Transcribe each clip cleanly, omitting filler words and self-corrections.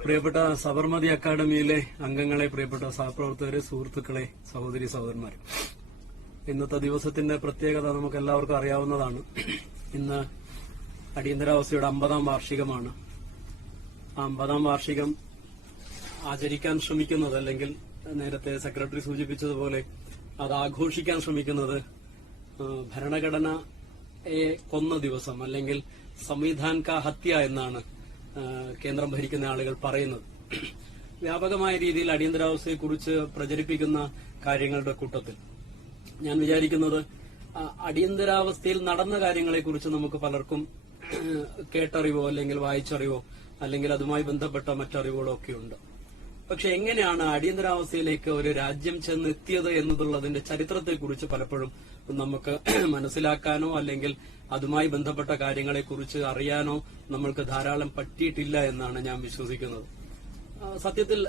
പ്രിയപ്പെട്ട സബർമതി അക്കാദമിയിലെ അംഗങ്ങളെ, പ്രിയപ്പെട്ട സഹപ്രവർത്തകരെ, സുഹൃത്തുക്കളെ, സഹോദരി സഹോദരന്മാരെ, ഇന്നത്തെ ദിവസത്തിന്റെ പ്രത്യേകത നമുക്ക് എല്ലാവർക്കും അറിയാവുന്നതാണ്. ഇന്ന് അടിയന്തരാവസ്ഥയുടെ 50-ാം വാർഷികമാണ്. ആ 50-ാം വാർഷികം ആചരിക്കാൻ ശ്രമിക്കുന്നത്, അല്ലെങ്കിൽ നേരത്തെ സെക്രട്ടറി സൂചിപ്പിച്ചതുപോലെ അത് ആഘോഷിക്കാൻ ശ്രമിക്കുന്നത് ഭരണഘടനയെ കൊന്ന ദിവസം, അല്ലെങ്കിൽ സംവിധാൻ കാ ഹത്യ എന്നാണ് കേന്ദ്രം ഭരിക്കുന്ന ആളുകൾ പറയുന്നത്. വ്യാപകമായ രീതിയിൽ അടിയന്തരാവസ്ഥയെക്കുറിച്ച് പ്രചരിപ്പിക്കുന്ന കാര്യങ്ങളുടെ കൂട്ടത്തിൽ ഞാൻ വിചാരിക്കുന്നത്, അടിയന്തരാവസ്ഥയിൽ നടന്ന കാര്യങ്ങളെക്കുറിച്ച് നമുക്ക് പലർക്കും കേട്ടറിവോ അല്ലെങ്കിൽ വായിച്ചറിവോ അല്ലെങ്കിൽ അതുമായി ബന്ധപ്പെട്ട മറ്ററിവുകളോ ഒക്കെ ഉണ്ട്. പക്ഷെ എങ്ങനെയാണ് അടിയന്തരാവസ്ഥയിലേക്ക് ഒരു രാജ്യം ചെന്നെത്തിയത് എന്നതുള്ളതിന്റെ ചരിത്രത്തെക്കുറിച്ച് പലപ്പോഴും നമുക്ക് മനസ്സിലാക്കാനോ അല്ലെങ്കിൽ അതുമായി ബന്ധപ്പെട്ട കാര്യങ്ങളെക്കുറിച്ച് അറിയാനോ നമ്മൾക്ക് ധാരാളം പറ്റിയിട്ടില്ല എന്നാണ് ഞാൻ വിശ്വസിക്കുന്നത്. സത്യത്തിൽ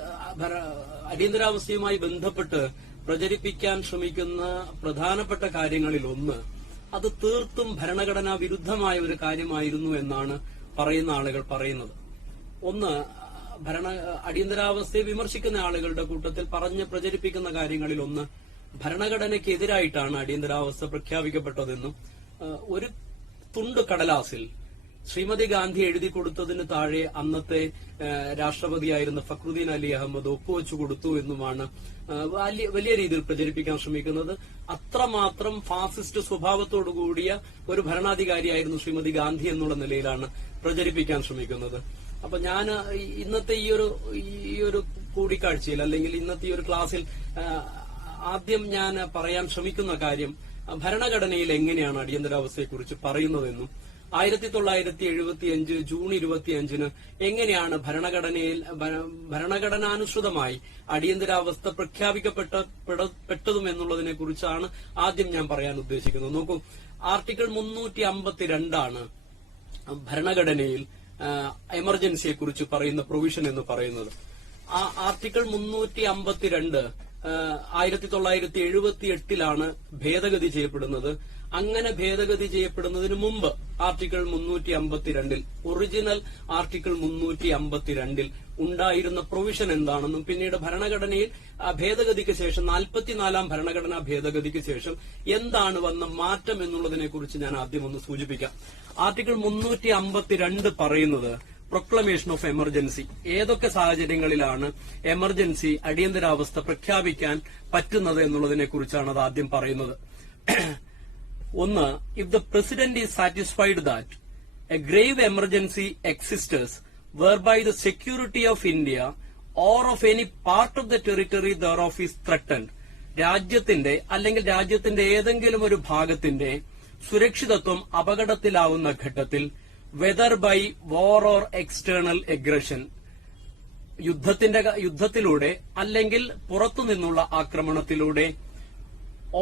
അടിയന്തരാവസ്ഥയുമായി ബന്ധപ്പെട്ട് പ്രചരിപ്പിക്കാൻ ശ്രമിക്കുന്ന പ്രധാനപ്പെട്ട കാര്യങ്ങളിൽ ഒന്ന്, അത് തീർത്തും ഭരണഘടനാ വിരുദ്ധമായ ഒരു കാര്യമായിരുന്നു എന്നാണ് പറയുന്ന ആളുകൾ പറയുന്നത്. ഒന്ന്, അടിയന്തരാവസ്ഥയെ വിമർശിക്കുന്ന ആളുകളുടെ കൂട്ടത്തിൽ പറഞ്ഞ് പ്രചരിപ്പിക്കുന്ന കാര്യങ്ങളിൽ ഒന്ന്, ഭരണഘടനയ്ക്കെതിരായിട്ടാണ് അടിയന്തരാവസ്ഥ പ്രഖ്യാപിക്കപ്പെട്ടതെന്നും ഒരു തുണ്ട് കടലാസിൽ ശ്രീമതി ഗാന്ധി എഴുതി കൊടുത്തതിന് താഴെ അന്നത്തെ രാഷ്ട്രപതിയായിരുന്ന ഫക്രുദ്ദീൻ അലി അഹമ്മദ് ഒപ്പുവെച്ചു കൊടുത്തു എന്നുമാണ് വലിയ രീതിയിൽ പ്രചരിപ്പിക്കാൻ ശ്രമിക്കുന്നത്. അത്രമാത്രം ഫാസിസ്റ്റ് സ്വഭാവത്തോടുകൂടിയ ഒരു ഭരണാധികാരിയായിരുന്നു ശ്രീമതി ഗാന്ധി എന്നുള്ള നിലയിലാണ് പ്രചരിപ്പിക്കാൻ ശ്രമിക്കുന്നത്. അപ്പൊ ഞാൻ ഇന്നത്തെ ഈ ഒരു കൂടിക്കാഴ്ചയിൽ അല്ലെങ്കിൽ ഇന്നത്തെ ഈ ഒരു ക്ലാസ്സിൽ ആദ്യം ഞാൻ പറയാൻ ശ്രമിക്കുന്ന കാര്യം, ഭരണഘടനയിൽ എങ്ങനെയാണ് അടിയന്തരാവസ്ഥയെക്കുറിച്ച് പറയുന്നതെന്നും 1975 ജൂൺ 25-ന് എങ്ങനെയാണ് ഭരണഘടനാനുസൃതമായി അടിയന്തരാവസ്ഥ പ്രഖ്യാപിക്കപ്പെട്ടതും എന്നുള്ളതിനെ കുറിച്ചാണ് ആദ്യം ഞാൻ പറയാൻ ഉദ്ദേശിക്കുന്നത്. നോക്കൂ, ആർട്ടിക്കിൾ 352 ഭരണഘടനയിൽ എമർജൻസിയെക്കുറിച്ച് പറയുന്ന പ്രൊവിഷൻ എന്ന് പറയുന്നത്. ആ ആർട്ടിക്കിൾ 352 1978 ഭേദഗതി ചെയ്യപ്പെടുന്നത്. അങ്ങനെ ഭേദഗതി ചെയ്യപ്പെടുന്നതിന് മുമ്പ് ആർട്ടിക്കിൾ 352 ഒറിജിനൽ ആർട്ടിക്കിൾ 352 ഉണ്ടായിരുന്ന പ്രൊവിഷൻ എന്താണെന്നും പിന്നീട് ഭരണഘടനയിൽ ഭേദഗതിക്ക് ശേഷം 44-ാം ഭരണഘടനാ ഭേദഗതിക്ക് ശേഷം എന്താണ് വന്ന മാറ്റം എന്നുള്ളതിനെ കുറിച്ച് ഞാൻ ആദ്യം ഒന്ന് സൂചിപ്പിക്കാം. ആർട്ടിക്കിൾ 352 പറയുന്നത് പ്രൊക്ലമേഷൻ ഓഫ് എമർജൻസി. ഏതൊക്കെ സാഹചര്യങ്ങളിലാണ് എമർജൻസി, അടിയന്തരാവസ്ഥ പ്രഖ്യാപിക്കാൻ പറ്റുന്നത് എന്നുള്ളതിനെ കുറിച്ചാണ് അത് ആദ്യം പറയുന്നത്. ഒന്ന്, if the president is satisfied that a grave emergency exists whereby the security of India or of any part of the territory thereof is threatened. രാജ്യത്തിന്റെ അല്ലെങ്കിൽ രാജ്യത്തിന്റെ ഏതെങ്കിലും ഒരു ഭാഗത്തിന്റെ സുരക്ഷിതത്വം അപകടത്തിലാവുന്ന ഘട്ടത്തിൽ, whether by war or external aggression, യുദ്ധത്തിലൂടെ അല്ലെങ്കിൽ പുറത്തുനിന്നുള്ള ആക്രമണത്തിലൂടെ,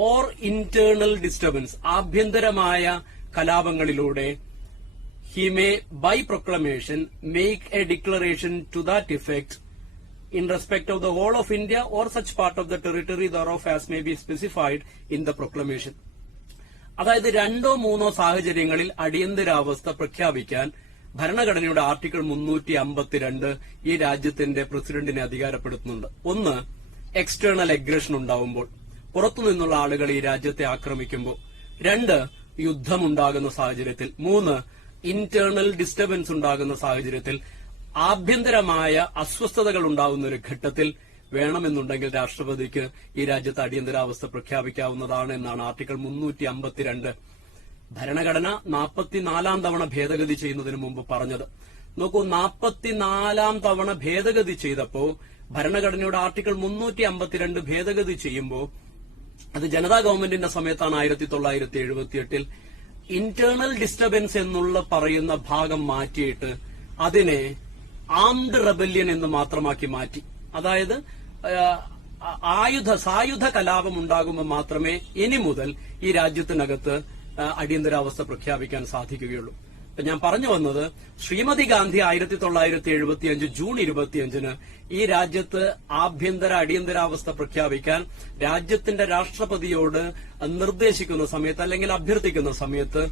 ഓർ ഇന്റേണൽ ഡിസ്റ്റർബൻസ്, ആഭ്യന്തരമായ കലാപങ്ങളിലൂടെ, he may by proclamation make a declaration to that effect in respect of the whole of India or such part of the territory thereof as may be specified in the proclamation. അതായത് 2-3 സാഹചര്യങ്ങളിൽ അടിയന്തരാവസ്ഥ പ്രഖ്യാപിക്കാൻ ഭരണഘടനയുടെ article 352 ഈ രാജ്യത്തിന്റെ പ്രസിഡന്റിനെ അധികാരപ്പെടുത്തുന്നുണ്ട്. ഒന്ന്, external എഗ്രഷൻ ഉണ്ടാവുമ്പോൾ, പുറത്തുനിന്നുള്ള ആളുകൾ ഈ രാജ്യത്തെ ആക്രമിക്കുമ്പോൾ. 2, യുദ്ധമുണ്ടാകുന്ന സാഹചര്യത്തിൽ. 3, ഇന്റേണൽ ഡിസ്റ്റർബൻസ് ഉണ്ടാകുന്ന സാഹചര്യത്തിൽ, ആഭ്യന്തരമായ അസ്വസ്ഥതകൾ ഉണ്ടാകുന്ന ഒരു ഘട്ടത്തിൽ വേണമെന്നുണ്ടെങ്കിൽ രാഷ്ട്രപതിക്ക് ഈ രാജ്യത്ത് അടിയന്തരാവസ്ഥ പ്രഖ്യാപിക്കാവുന്നതാണ് എന്നാണ് ആർട്ടിക്കിൾ 352 ഭരണഘടന 44-ാം തവണ ഭേദഗതി ചെയ്യുന്നതിന് മുമ്പ് പറഞ്ഞത്. നോക്കൂ, 44-ാം തവണ ഭേദഗതി ചെയ്തപ്പോ ഭരണഘടനയുടെ ആർട്ടിക്കിൾ 352 ഭേദഗതി ചെയ്യുമ്പോൾ അത് ജനതാ ഗവൺമെന്റിന്റെ സമയത്താണ് 1978-ൽ ഇന്റേണൽ ഡിസ്റ്റർബൻസ് എന്നുള്ള പറയുന്ന ഭാഗം മാറ്റിയിട്ട് അതിനെ ആംഡ് റെബല്യൻ എന്ന് മാത്രമാക്കി മാറ്റി. അതായത് സായുധ കലാപം ഉണ്ടാകുമ്പോൾ മാത്രമേ ഇനി മുതൽ ഈ രാജ്യത്തിനകത്ത് അടിയന്തരാവസ്ഥ പ്രഖ്യാപിക്കാൻ സാധിക്കുകയുള്ളൂ. ഞാൻ പറഞ്ഞു വന്നത്, ശ്രീമതി ഗാന്ധി 1975 ജൂൺ 25 ഈ രാജ്യത്ത് അടിയന്തരാവസ്ഥ പ്രഖ്യാപിക്കാൻ രാജ്യത്തിന്റെ രാഷ്ട്രപതിയോട് നിർദ്ദേശിക്കുന്ന സമയത്ത് അല്ലെങ്കിൽ അഭ്യർത്ഥിക്കുന്ന സമയത്ത്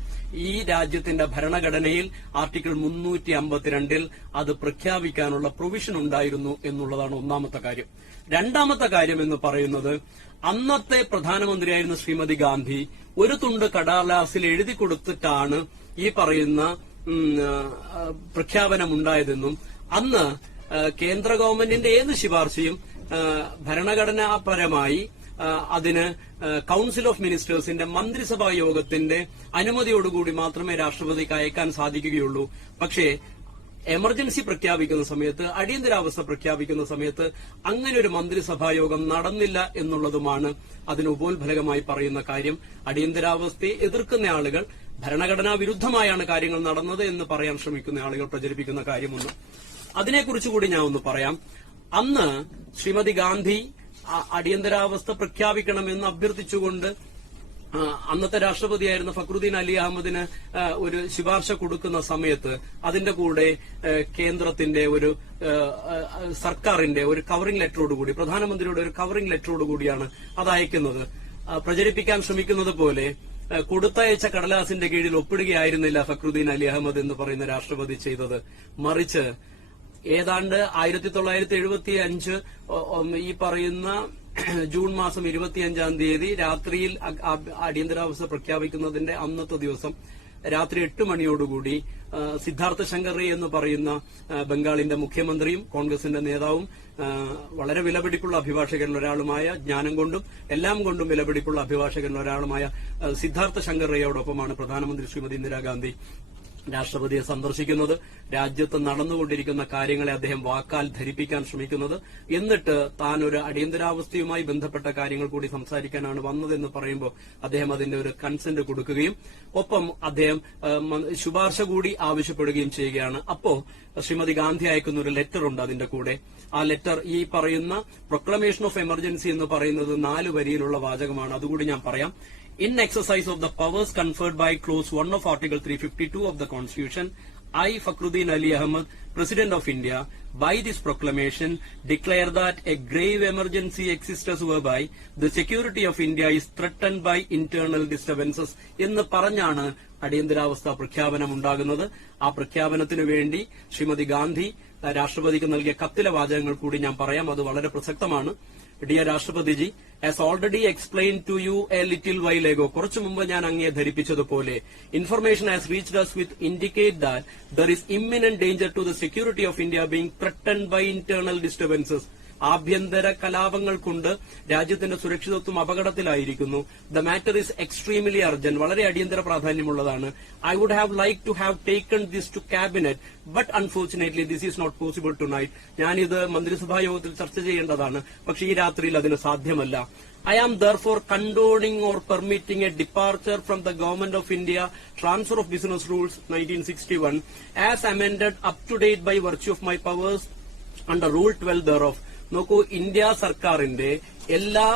ഈ രാജ്യത്തിന്റെ ഭരണഘടനയിൽ ആർട്ടിക്കിൾ 352 അത് പ്രഖ്യാപിക്കാനുള്ള പ്രൊവിഷൻ ഉണ്ടായിരുന്നു എന്നുള്ളതാണ് ഒന്നാമത്തെ കാര്യം. രണ്ടാമത്തെ കാര്യം എന്ന് പറയുന്നത്, അന്നത്തെ പ്രധാനമന്ത്രിയായിരുന്ന ശ്രീമതി ഗാന്ധി ഒരു തുണ്ട് കടലാസിൽ എഴുതി കൊടുത്തിട്ടാണ് ഈ പറയുന്ന പ്രഖ്യാപനമുണ്ടായതെന്നും അന്ന് കേന്ദ്ര ഗവൺമെന്റിന്റെ ഏത് ശുപാർശയും ഭരണഘടനാപരമായി അതിന് കൌൺസിൽ ഓഫ് മിനിസ്റ്റേഴ്സിന്റെ മന്ത്രിസഭാ യോഗത്തിന്റെ അനുമതിയോടുകൂടി മാത്രമേ രാഷ്ട്രപതിക്ക് അയക്കാൻ സാധിക്കുകയുള്ളൂ. പക്ഷേ എമർജൻസി പ്രഖ്യാപിക്കുന്ന സമയത്ത്, അടിയന്തരാവസ്ഥ പ്രഖ്യാപിക്കുന്ന സമയത്ത് അങ്ങനെ ഒരു മന്ത്രിസഭാ യോഗം നടന്നില്ല എന്നുള്ളതുമാണ് അതിന് ഉപോത്ഫലകമായി പറയുന്ന കാര്യം. അടിയന്തരാവസ്ഥയെ എതിർക്കുന്ന ആളുകൾ ഭരണഘടനാ വിരുദ്ധമായാണ് കാര്യങ്ങൾ നടന്നത് എന്ന് പറയാൻ ശ്രമിക്കുന്ന ആളുകൾ പ്രചരിപ്പിക്കുന്ന കാര്യമൊന്നും. അതിനെക്കുറിച്ചുകൂടി ഞാൻ ഒന്ന് പറയാം. അന്ന് ശ്രീമതി ഗാന്ധി അടിയന്തരാവസ്ഥ പ്രഖ്യാപിക്കണമെന്ന് അഭ്യർത്ഥിച്ചുകൊണ്ട് അന്നത്തെ രാഷ്ട്രപതിയായിരുന്ന ഫക്രുദ്ദീൻ അലി അഹമ്മദിന് ഒരു ശുപാർശ കൊടുക്കുന്ന സമയത്ത് അതിന്റെ കൂടെ കേന്ദ്രത്തിന്റെ ഒരു സർക്കാരിന്റെ ഒരു കവറിംഗ് ലെറ്ററോടുകൂടി, പ്രധാനമന്ത്രിയുടെ ഒരു കവറിംഗ് ലെറ്ററോടുകൂടിയാണ് അത് അയക്കുന്നത്. പ്രചരിപ്പിക്കാൻ ശ്രമിക്കുന്നത് പോലെ കൊടുത്തയച്ച കടലാസിന്റെ കീഴിൽ ഒപ്പിടുകയായിരുന്നില്ല ഫക്രുദ്ദീൻ അലി അഹമ്മദ് എന്ന് പറയുന്ന രാഷ്ട്രപതി ചെയ്തത്. മറിച്ച് ഏതാണ്ട് 1975 ഈ പറയുന്ന ജൂൺ മാസം 25 തീയതി രാത്രിയിൽ അടിയന്തരാവസ്ഥ പ്രഖ്യാപിക്കുന്നതിന്റെ അന്നത്തെ ദിവസം രാത്രി 8 മണിയോടുകൂടി സിദ്ധാർത്ഥ ശങ്കർ എന്ന് പറയുന്ന ബംഗാളിന്റെ മുഖ്യമന്ത്രിയും കോൺഗ്രസിന്റെ നേതാവും വളരെ വിലപിടിപ്പുള്ള അഭിഭാഷകരിൽ ഒരാളുമായ, ജ്ഞാനം കൊണ്ടും എല്ലാം കൊണ്ടും വിലപിടിപ്പുള്ള അഭിഭാഷകരിൽ ഒരാളുമായ സിദ്ധാർത്ഥ ശങ്കറയോടൊപ്പമാണ് പ്രധാനമന്ത്രി ശ്രീമതി ഇന്ദിരാഗാന്ധി രാഷ്ട്രപതിയെ സന്ദർശിക്കുന്നത്. രാജ്യത്ത് നടന്നുകൊണ്ടിരിക്കുന്ന കാര്യങ്ങളെ അദ്ദേഹം വാക്കാൽ ധരിപ്പിക്കാൻ ശ്രമിക്കുന്നത്. എന്നിട്ട് താൻ ഒരു അടിയന്തരാവസ്ഥയുമായി ബന്ധപ്പെട്ട കാര്യങ്ങൾ കൂടി സംസാരിക്കാനാണ് വന്നതെന്ന് പറയുമ്പോൾ അദ്ദേഹം അതിന്റെ ഒരു കൺസെന്റ് കൊടുക്കുകയും ഒപ്പം അദ്ദേഹം ശുപാർശ കൂടി ആവശ്യപ്പെടുകയും ചെയ്യുകയാണ്. അപ്പോ ശ്രീമതി ഗാന്ധി അയക്കുന്ന ഒരു ലെറ്റർ ഉണ്ട് അതിന്റെ കൂടെ. ആ ലെറ്റർ ഈ പറയുന്ന പ്രൊക്ലമേഷൻ ഓഫ് എമർജൻസി എന്ന് പറയുന്നത് 4 വരിയിലുള്ള വാചകമാണ്. അതുകൂടി ഞാൻ പറയാം. In exercise of the powers conferred by Clause 1 of Article 352 of the Constitution, I, Fakhruddin Ali Ahmad, President of India, by this proclamation declare that a grave emergency exists whereby the security of India is threatened by internal disturbances എന്ന് പറഞ്ഞാണ് അടിയന്തരാവസ്ഥ പ്രഖ്യാപനം ഉണ്ടാകുന്നത്. ആ പ്രഖ്യാപനത്തിനു വേണ്ടി ശ്രീമതി ഗാന്ധി രാഷ്ട്രപതിക്ക് നൽകിയ കത്തിലെ വാചകങ്ങൾ കൂടി ഞാൻ പറയാം. അത് വളരെ പ്രസക്തമാണ്. Dear Rashtrapatiji, as already explain to you a little while ago, കുറച്ചു മുമ്പ് ഞാൻ അങ്ങയെ ധരിപ്പിച്ചതുപോലെ, information has reached us with indicate that there is imminent danger to the security of India being threatened by internal disturbances. ആഭ്യന്തര കലാപങ്ങൾ കൊണ്ട് രാജ്യത്തിന്റെ സുരക്ഷിതത്വം അപകടത്തിലായിരിക്കുന്നു. The matter is extremely urgent, വളരെ അടിയന്തര പ്രാധാന്യമുള്ളതാണ്. I would have like to have taken this to cabinet, but unfortunately this is not possible tonight. ഞാനിത് മന്ത്രിസഭാ യോഗത്തിൽ ചർച്ച ചെയ്യേണ്ടതാണ്, പക്ഷേ ഈ രാത്രിയിൽ അതിന് സാധ്യമല്ല. I am therefore condoning or permitting a departure from the Government of India Transfer of Business Rules 1961 as amended up to date by virtue of my powers under Rule 12 thereof. നോക്കൂ, ഇന്ത്യ സർക്കാരിന്റെ എല്ലാ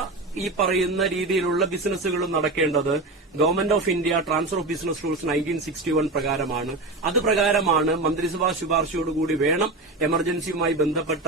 ഈ പറയുന്ന രീതിയിലുള്ള ബിസിനസ്സുകളും നടക്കേണ്ടത് government of India transfer of business rules 1961 പ്രകാരമാണ്. അത് പ്രകാരമാണ് മന്ത്രിസഭാ ശുപാർശയോടുകൂടി വേണം എമർജൻസിയുമായി ബന്ധപ്പെട്ട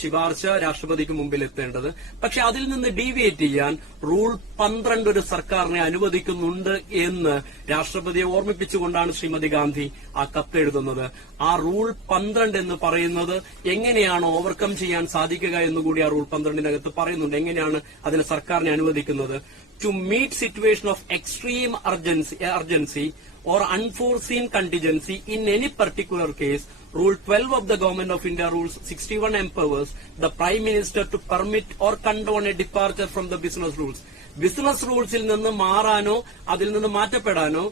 ശുപാർശ രാഷ്ട്രപതിക്ക് മുമ്പിൽ എത്തേണ്ടത്. പക്ഷെ അതിൽ നിന്ന് ഡീവിയേറ്റ് ചെയ്യാൻ റൂൾ 12 ഒരു സർക്കാരിനെ അനുവദിക്കുന്നുണ്ട് എന്ന് രാഷ്ട്രപതിയെ ഓർമ്മിപ്പിച്ചുകൊണ്ടാണ് ശ്രീമതി ഗാന്ധി ആ കത്തെഴുതുന്നത്. ആ റൂൾ 12 എന്ന് പറയുന്നത് എങ്ങനെയാണ് ഓവർകം ചെയ്യാൻ സാധിക്കുക എന്നുകൂടി ആ റൂൾ 12-നകത്ത് പറയുന്നുണ്ട്. എങ്ങനെയാണ് അതിന് സർക്കാരിനെ അനുവദിക്കുന്നത്? To meet situation of extreme urgency or unforeseen contingency in any particular case, Rule 12 of the Government of India Rules 61 empowers the Prime Minister to permit or condone a departure from the business rules. Business റൂൾസിൽ നിന്ന് മാറാനോ അതിൽ നിന്ന് മാറ്റപ്പെടാനോ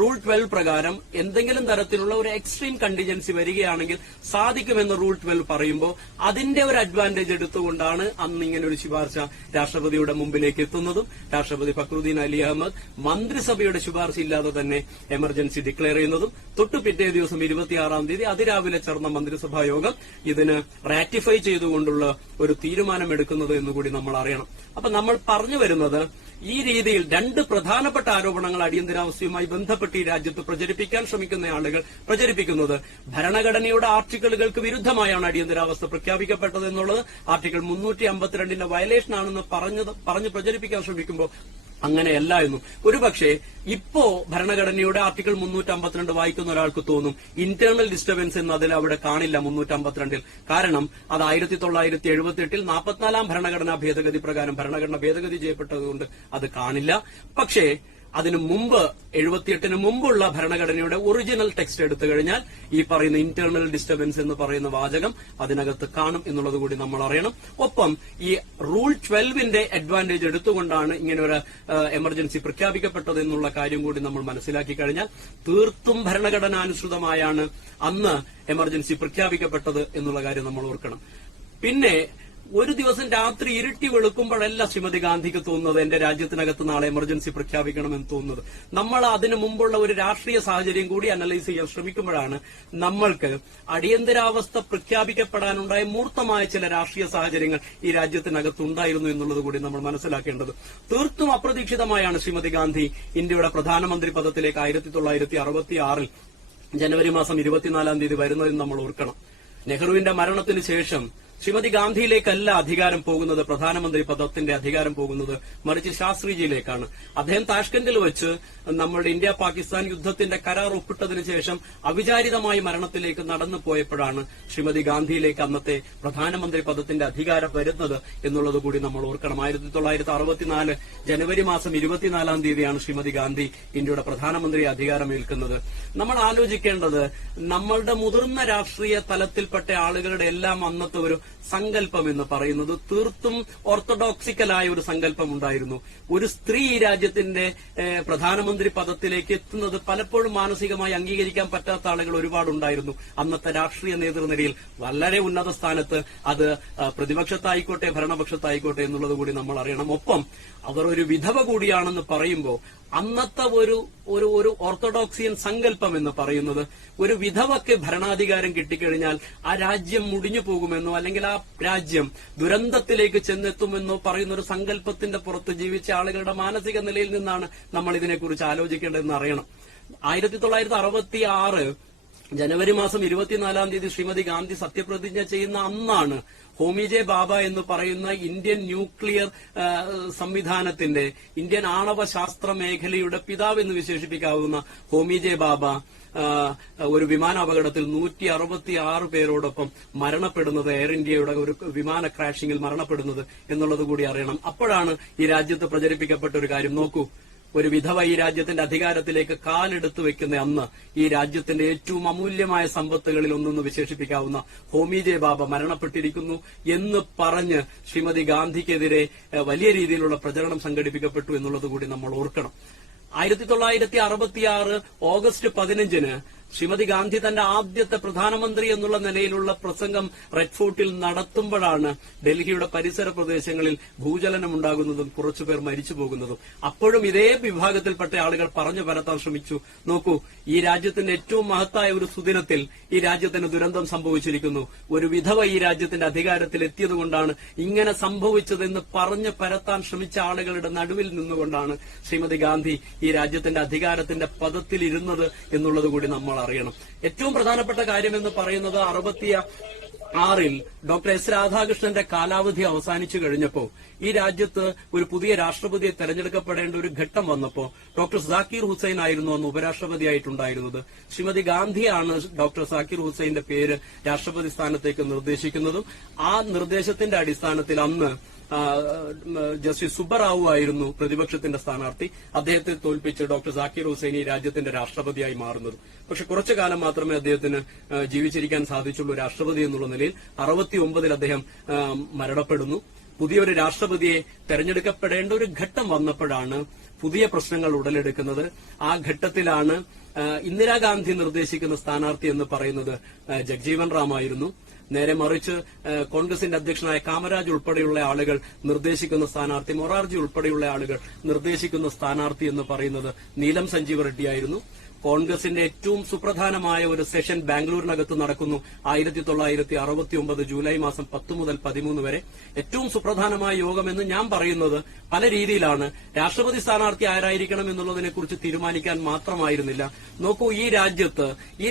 rule 12 പ്രകാരം എന്തെങ്കിലും തരത്തിലുള്ള ഒരു extreme contingency വരികയാണെങ്കിൽ സാധിക്കുമെന്ന് റൂൾ 12 പറയുമ്പോൾ അതിന്റെ ഒരു അഡ്വാൻറ്റേജ് എടുത്തുകൊണ്ടാണ് അന്ന് ഇങ്ങനെ ഒരു ശുപാർശ രാഷ്ട്രപതിയുടെ മുമ്പിലേക്ക് എത്തുന്നതും രാഷ്ട്രപതി ഫക്രുദ്ദീൻ അലി അഹമ്മദ് മന്ത്രിസഭയുടെ ശുപാർശ ഇല്ലാതെ തന്നെ എമർജൻസി ഡിക്ലെയർ ചെയ്യുന്നതും തൊട്ടു പിറ്റേ ദിവസം 26-ാം തീയതി അതിരാവിലെ ചേർന്ന മന്ത്രിസഭാ യോഗം ഇതിന് റാറ്റിഫൈ ചെയ്തുകൊണ്ടുള്ള ഒരു തീരുമാനമെടുക്കുന്നത് എന്നുകൂടി നമ്മൾ അറിയണം. അപ്പൊ നമ്മൾ പറഞ്ഞു വരുന്നത് ഈ രീതിയിൽ 2 പ്രധാനപ്പെട്ട ആരോപണങ്ങൾ അടിയന്തരാവസ്ഥ ഡെമോക്രസിയുമായി ബന്ധപ്പെട്ട് ഈ രാജ്യത്ത് പ്രചരിപ്പിക്കാൻ ശ്രമിക്കുന്ന ആളുകൾ പ്രചരിപ്പിക്കുന്നത് ഭരണഘടനയുടെ ആർട്ടിക്കിളുകൾക്ക് വിരുദ്ധമായാണ് അടിയന്തരാവസ്ഥ പ്രഖ്യാപിക്കപ്പെട്ടത് എന്നുള്ളത് ആർട്ടിക്കിൾ 352 വയലേഷൻ ആണെന്ന് പറഞ്ഞ് പ്രചരിപ്പിക്കാൻ ശ്രമിക്കുമ്പോൾ അങ്ങനെയല്ല എന്നും ഒരുപക്ഷെ ഇപ്പോ ഭരണഘടനയുടെ ആർട്ടിക്കിൾ 352 വായിക്കുന്ന ഒരാൾക്ക് തോന്നും ഇന്റേണൽ ഡിസ്റ്റർബൻസ് എന്ന് അതിൽ അവിടെ കാണില്ല 352 കാരണം അത് 1978 44 ഭരണഘടനാ ഭേദഗതി പ്രകാരം ഭരണഘടന ഭേദഗതി ചെയ്യപ്പെട്ടതുകൊണ്ട് അത് കാണില്ല. പക്ഷേ അതിനു മുമ്പ് 78 മുമ്പുള്ള ഭരണഘടനയുടെ ഒറിജിനൽ ടെക്സ്റ്റ് എടുത്തു കഴിഞ്ഞാൽ ഈ പറയുന്ന ഇന്റേണൽ ഡിസ്റ്റർബൻസ് എന്ന് പറയുന്ന വാചകം അതിനകത്ത് കാണും എന്നുള്ളത് കൂടി നമ്മൾ അറിയണം. ഒപ്പം ഈ റൂൾ 12ന്റെ അഡ്വാൻറ്റേജ് എടുത്തുകൊണ്ടാണ് ഇങ്ങനെ ഒരു എമർജൻസി പ്രഖ്യാപിക്കപ്പെട്ടത് എന്നുള്ള കാര്യം കൂടി നമ്മൾ മനസ്സിലാക്കി കഴിഞ്ഞാൽ തീർത്തും ഭരണഘടനാനുസൃതമായാണ് അന്ന് എമർജൻസി പ്രഖ്യാപിക്കപ്പെട്ടത് എന്നുള്ള കാര്യം നമ്മൾ ഓർക്കണം. പിന്നെ ഒരു ദിവസം രാത്രി ഇരുട്ടി വെളുക്കുമ്പോഴല്ല ശ്രീമതി ഗാന്ധിക്ക് തോന്നുന്നത് എന്റെ രാജ്യത്തിനകത്ത് നാളെ എമർജൻസി പ്രഖ്യാപിക്കണമെന്ന് തോന്നുന്നത്. നമ്മൾ അതിനു മുമ്പുള്ള ഒരു രാഷ്ട്രീയ സാഹചര്യം കൂടി അനലൈസ് ചെയ്യാൻ ശ്രമിക്കുമ്പോഴാണ് നമ്മൾക്ക് അടിയന്തരാവസ്ഥ പ്രഖ്യാപിക്കപ്പെടാനുണ്ടായ മൂർത്തമായ ചില രാഷ്ട്രീയ സാഹചര്യങ്ങൾ ഈ രാജ്യത്തിനകത്തുണ്ടായിരുന്നു എന്നുള്ളത് കൂടി നമ്മൾ മനസ്സിലാക്കേണ്ടത്. തീർത്തും അപ്രതീക്ഷിതമായാണ് ശ്രീമതി ഗാന്ധി ഇന്ത്യയുടെ പ്രധാനമന്ത്രി പദത്തിലേക്ക് 1966 ജനുവരി മാസം 24 വരുന്നതെന്ന് നമ്മൾ ഓർക്കണം. നെഹ്റുവിന്റെ മരണത്തിന് ശേഷം ശ്രീമതി ഗാന്ധിയിലേക്കല്ല അധികാരം പോകുന്നത്, പ്രധാനമന്ത്രി പദത്തിന്റെ അധികാരം പോകുന്നത്, മറിച്ച് ശാസ്ത്രിജിയിലേക്കാണ്. അദ്ദേഹം താഷ്കന്റിൽ വെച്ച് നമ്മുടെ ഇന്ത്യ പാകിസ്ഥാൻ യുദ്ധത്തിന്റെ കരാർ ഒപ്പിട്ടതിനു ശേഷം അവിചാരിതമായി മരണത്തിലേക്ക് നടന്നു പോയപ്പോഴാണ് ശ്രീമതി ഗാന്ധിയിലേക്ക് അന്നത്തെ പ്രധാനമന്ത്രി പദത്തിന്റെ അധികാരം വരുന്നത് എന്നുള്ളത് കൂടി നമ്മൾ ഓർക്കണം. 1964 ജനുവരി മാസം 24 ശ്രീമതി ഗാന്ധി ഇന്ത്യയുടെ പ്രധാനമന്ത്രി അധികാരമേൽക്കുന്നത്. നമ്മൾ ആലോചിക്കേണ്ടത് നമ്മളുടെ മുതിർന്ന രാഷ്ട്രീയ തലത്തിൽപ്പെട്ട ആളുകളുടെ എല്ലാം അന്നത്തെ ഒരു സങ്കല്പം എന്ന് പറയുന്നത് തീർത്തും ഓർത്തഡോക്സിക്കലായ ഒരു സങ്കല്പം ഉണ്ടായിരുന്നു. ഒരു സ്ത്രീ ഈ രാജ്യത്തിന്റെ പ്രധാനമന്ത്രി പദത്തിലേക്ക് എത്തുന്നത് പലപ്പോഴും മാനസികമായി അംഗീകരിക്കാൻ പറ്റാത്ത ആളുകൾ ഒരുപാടുണ്ടായിരുന്നു. അന്നത്തെ രാഷ്ട്രീയ നേതൃനിരയിൽ വളരെ ഉന്നത സ്ഥാനത്ത്, അത് പ്രതിപക്ഷത്തായിക്കോട്ടെ ഭരണപക്ഷത്തായിക്കോട്ടെ എന്നുള്ളത് കൂടി നമ്മൾ അറിയണം. ഒപ്പം അവർ ഒരു വിധവ കൂടിയാണെന്ന് പറയുമ്പോൾ അന്നത്തെ ഒരു ഓർത്തഡോക്സിയൻ സങ്കല്പം എന്ന് പറയുന്നത് ഒരു വിധവയ്ക്ക് ഭരണാധികാരം കിട്ടിക്കഴിഞ്ഞാൽ ആ രാജ്യം മുടിഞ്ഞു പോകുമെന്നോ അല്ലെങ്കിൽ ആ രാജ്യം ദുരന്തത്തിലേക്ക് ചെന്നെത്തുമെന്നോ പറയുന്ന ഒരു സങ്കല്പത്തിന്റെ പുറത്ത് ജീവിച്ച ആളുകളുടെ മാനസിക നിലയിൽ നിന്നാണ് നമ്മൾ ഇതിനെക്കുറിച്ച് ആലോചിക്കേണ്ടതെന്ന് അറിയണം. 1966 ജനുവരി മാസം 24 ശ്രീമതി ഗാന്ധി സത്യപ്രതിജ്ഞ ചെയ്യുന്ന അന്നാണ് ഹോമി ജെ ബാബ എന്ന് പറയുന്ന ഇന്ത്യൻ ന്യൂക്ലിയർ സംവിധാനത്തിന്റെ, ഇന്ത്യൻ ആണവ ശാസ്ത്ര മേഖലയുടെ പിതാവ് എന്ന് വിശേഷിപ്പിക്കാവുന്ന ഹോമി ജെ ബാബ ഒരു വിമാനാപകടത്തിൽ 166 പേരോടൊപ്പം മരണപ്പെടുന്നത്, എയർ ഇന്ത്യയുടെ ഒരു വിമാന ക്രാഷിംഗിൽ മരണപ്പെടുന്നത് എന്നുള്ളത് കൂടി അറിയണം. അപ്പോഴാണ് ഈ രാജ്യത്ത് പ്രചരിപ്പിക്കപ്പെട്ട ഒരു കാര്യം. നോക്കൂ, ഒരു വിധവ ഈ രാജ്യത്തിന്റെ അധികാരത്തിലേക്ക് കാലെടുത്തു വെക്കുന്ന അന്ന് ഈ രാജ്യത്തിന്റെ ഏറ്റവും അമൂല്യമായ സമ്പത്തുകളിൽ ഒന്നെന്ന് വിശേഷിപ്പിക്കാവുന്ന ഹോമി ജെ ബാബ മരണപ്പെട്ടിരിക്കുന്നു എന്ന് പറഞ്ഞ് ശ്രീമതി ഗാന്ധിക്കെതിരെ വലിയ രീതിയിലുള്ള പ്രചരണം സംഘടിപ്പിക്കപ്പെട്ടു എന്നുള്ളത് കൂടി നമ്മൾ ഓർക്കണം. 1966 ഓഗസ്റ്റ് 15 ശ്രീമതി ഗാന്ധി തന്റെ ആദ്യത്തെ പ്രധാനമന്ത്രി എന്നുള്ള നിലയിലുള്ള പ്രസംഗം റെഡ് ഫോർട്ടിൽ നടത്തുമ്പോഴാണ് ഡൽഹിയുടെ പരിസര പ്രദേശങ്ങളിൽ ഭൂചലനമുണ്ടാകുന്നതും കുറച്ചുപേർ മരിച്ചു പോകുന്നതും. അപ്പോഴും ഇതേ വിഭാഗത്തിൽപ്പെട്ട ആളുകൾ പറഞ്ഞു പരത്താൻ ശ്രമിച്ചു. നോക്കൂ, ഈ രാജ്യത്തിന്റെ ഏറ്റവും മഹത്തായ ഒരു സുദിനത്തിൽ ഈ രാജ്യത്തിന് ദുരന്തം സംഭവിച്ചിരിക്കുന്നു. ഒരു വിധവ ഈ രാജ്യത്തിന്റെ അധികാരത്തിൽ എത്തിയതുകൊണ്ടാണ് ഇങ്ങനെ സംഭവിച്ചതെന്ന് പറഞ്ഞു പരത്താൻ ശ്രമിച്ച ആളുകളുടെ നടുവിൽ നിന്നുകൊണ്ടാണ് ശ്രീമതി ഗാന്ധി ഈ രാജ്യത്തിന്റെ അധികാരത്തിന്റെ പദത്തിലിരുന്നത് എന്നുള്ളത് കൂടി നമ്മൾ അറിയണം. ഏറ്റവും പ്രധാനപ്പെട്ട കാര്യമെന്ന് പറയുന്നത് 66 ഡോക്ടർ എസ് രാധാകൃഷ്ണന്റെ കാലാവധി അവസാനിച്ചു കഴിഞ്ഞപ്പോൾ ഈ രാജ്യത്ത് ഒരു പുതിയ രാഷ്ട്രപതിയെ തെരഞ്ഞെടുക്കപ്പെടേണ്ട ഒരു ഘട്ടം വന്നപ്പോൾ ഡോക്ടർ സാക്കിർ ഹുസൈൻ ആയിരുന്നു അന്ന് ഉപരാഷ്ട്രപതിയായിട്ടുണ്ടായിരുന്നത്. ശ്രീമതി ഗാന്ധിയാണ് ഡോക്ടർ സാക്കിർ ഹുസൈന്റെ പേര് രാഷ്ട്രപതി സ്ഥാനത്തേക്ക് നിർദ്ദേശിക്കുന്നതും ആ നിർദ്ദേശത്തിന്റെ അടിസ്ഥാനത്തിൽ അന്ന് ജസ്റ്റിസ് സുബ്ബറാവു ആയിരുന്നു പ്രതിപക്ഷത്തിന്റെ സ്ഥാനാർത്ഥി. അദ്ദേഹത്തെ തോൽപ്പിച്ച് ഡോക്ടർ സാക്കിർ ഹുസൈൻ ഈ രാജ്യത്തിന്റെ രാഷ്ട്രപതിയായി മാറുന്നത്. പക്ഷെ കുറച്ചു കാലം മാത്രമേ അദ്ദേഹത്തിന് ജീവിച്ചിരിക്കാൻ സാധിച്ചുള്ളൂ രാഷ്ട്രപതി എന്നുള്ള നിലയിൽ. 69 അദ്ദേഹം മരണപ്പെടുന്നു. പുതിയൊരു രാഷ്ട്രപതിയെ തെരഞ്ഞെടുക്കപ്പെടേണ്ട ഒരു ഘട്ടം വന്നപ്പോഴാണ് പുതിയ പ്രശ്നങ്ങൾ ഉടലെടുക്കുന്നത്. ആ ഘട്ടത്തിലാണ് ഇന്ദിരാഗാന്ധി നിർദ്ദേശിക്കുന്ന സ്ഥാനാർത്ഥി എന്ന് പറയുന്നത് ജഗ്ജീവൻ റാം ആയിരുന്നു. നേരെ മറിച്ച് കോൺഗ്രസിന്റെ അധ്യക്ഷനായ കാമരാജ് ഉൾപ്പെടെയുള്ള ആളുകൾ നിർദ്ദേശിക്കുന്ന സ്ഥാനാർത്ഥി, മൊറാർജി ഉൾപ്പെടെയുള്ള ആളുകൾ നിർദ്ദേശിക്കുന്ന സ്ഥാനാർത്ഥി എന്ന് പറയുന്നത് നീലം സഞ്ജീവ റെഡ്ഡിയായിരുന്നു. കോൺഗ്രസിന്റെ ഏറ്റവും സുപ്രധാനമായ ഒരു സെഷൻ ബാംഗ്ലൂരിനകത്ത് നടക്കുന്നു. 1969 ജൂലൈ മാസം 10 മുതൽ 13 വരെ ഏറ്റവും സുപ്രധാനമായ യോഗമെന്ന് ഞാൻ പറയുന്നത് പല രീതിയിലാണ്. രാഷ്ട്രപതി സ്ഥാനാർത്ഥി ആരായിരിക്കണം എന്നുള്ളതിനെ കുറിച്ച് തീരുമാനിക്കാൻ മാത്രമായിരുന്നില്ല. നോക്കൂ, ഈ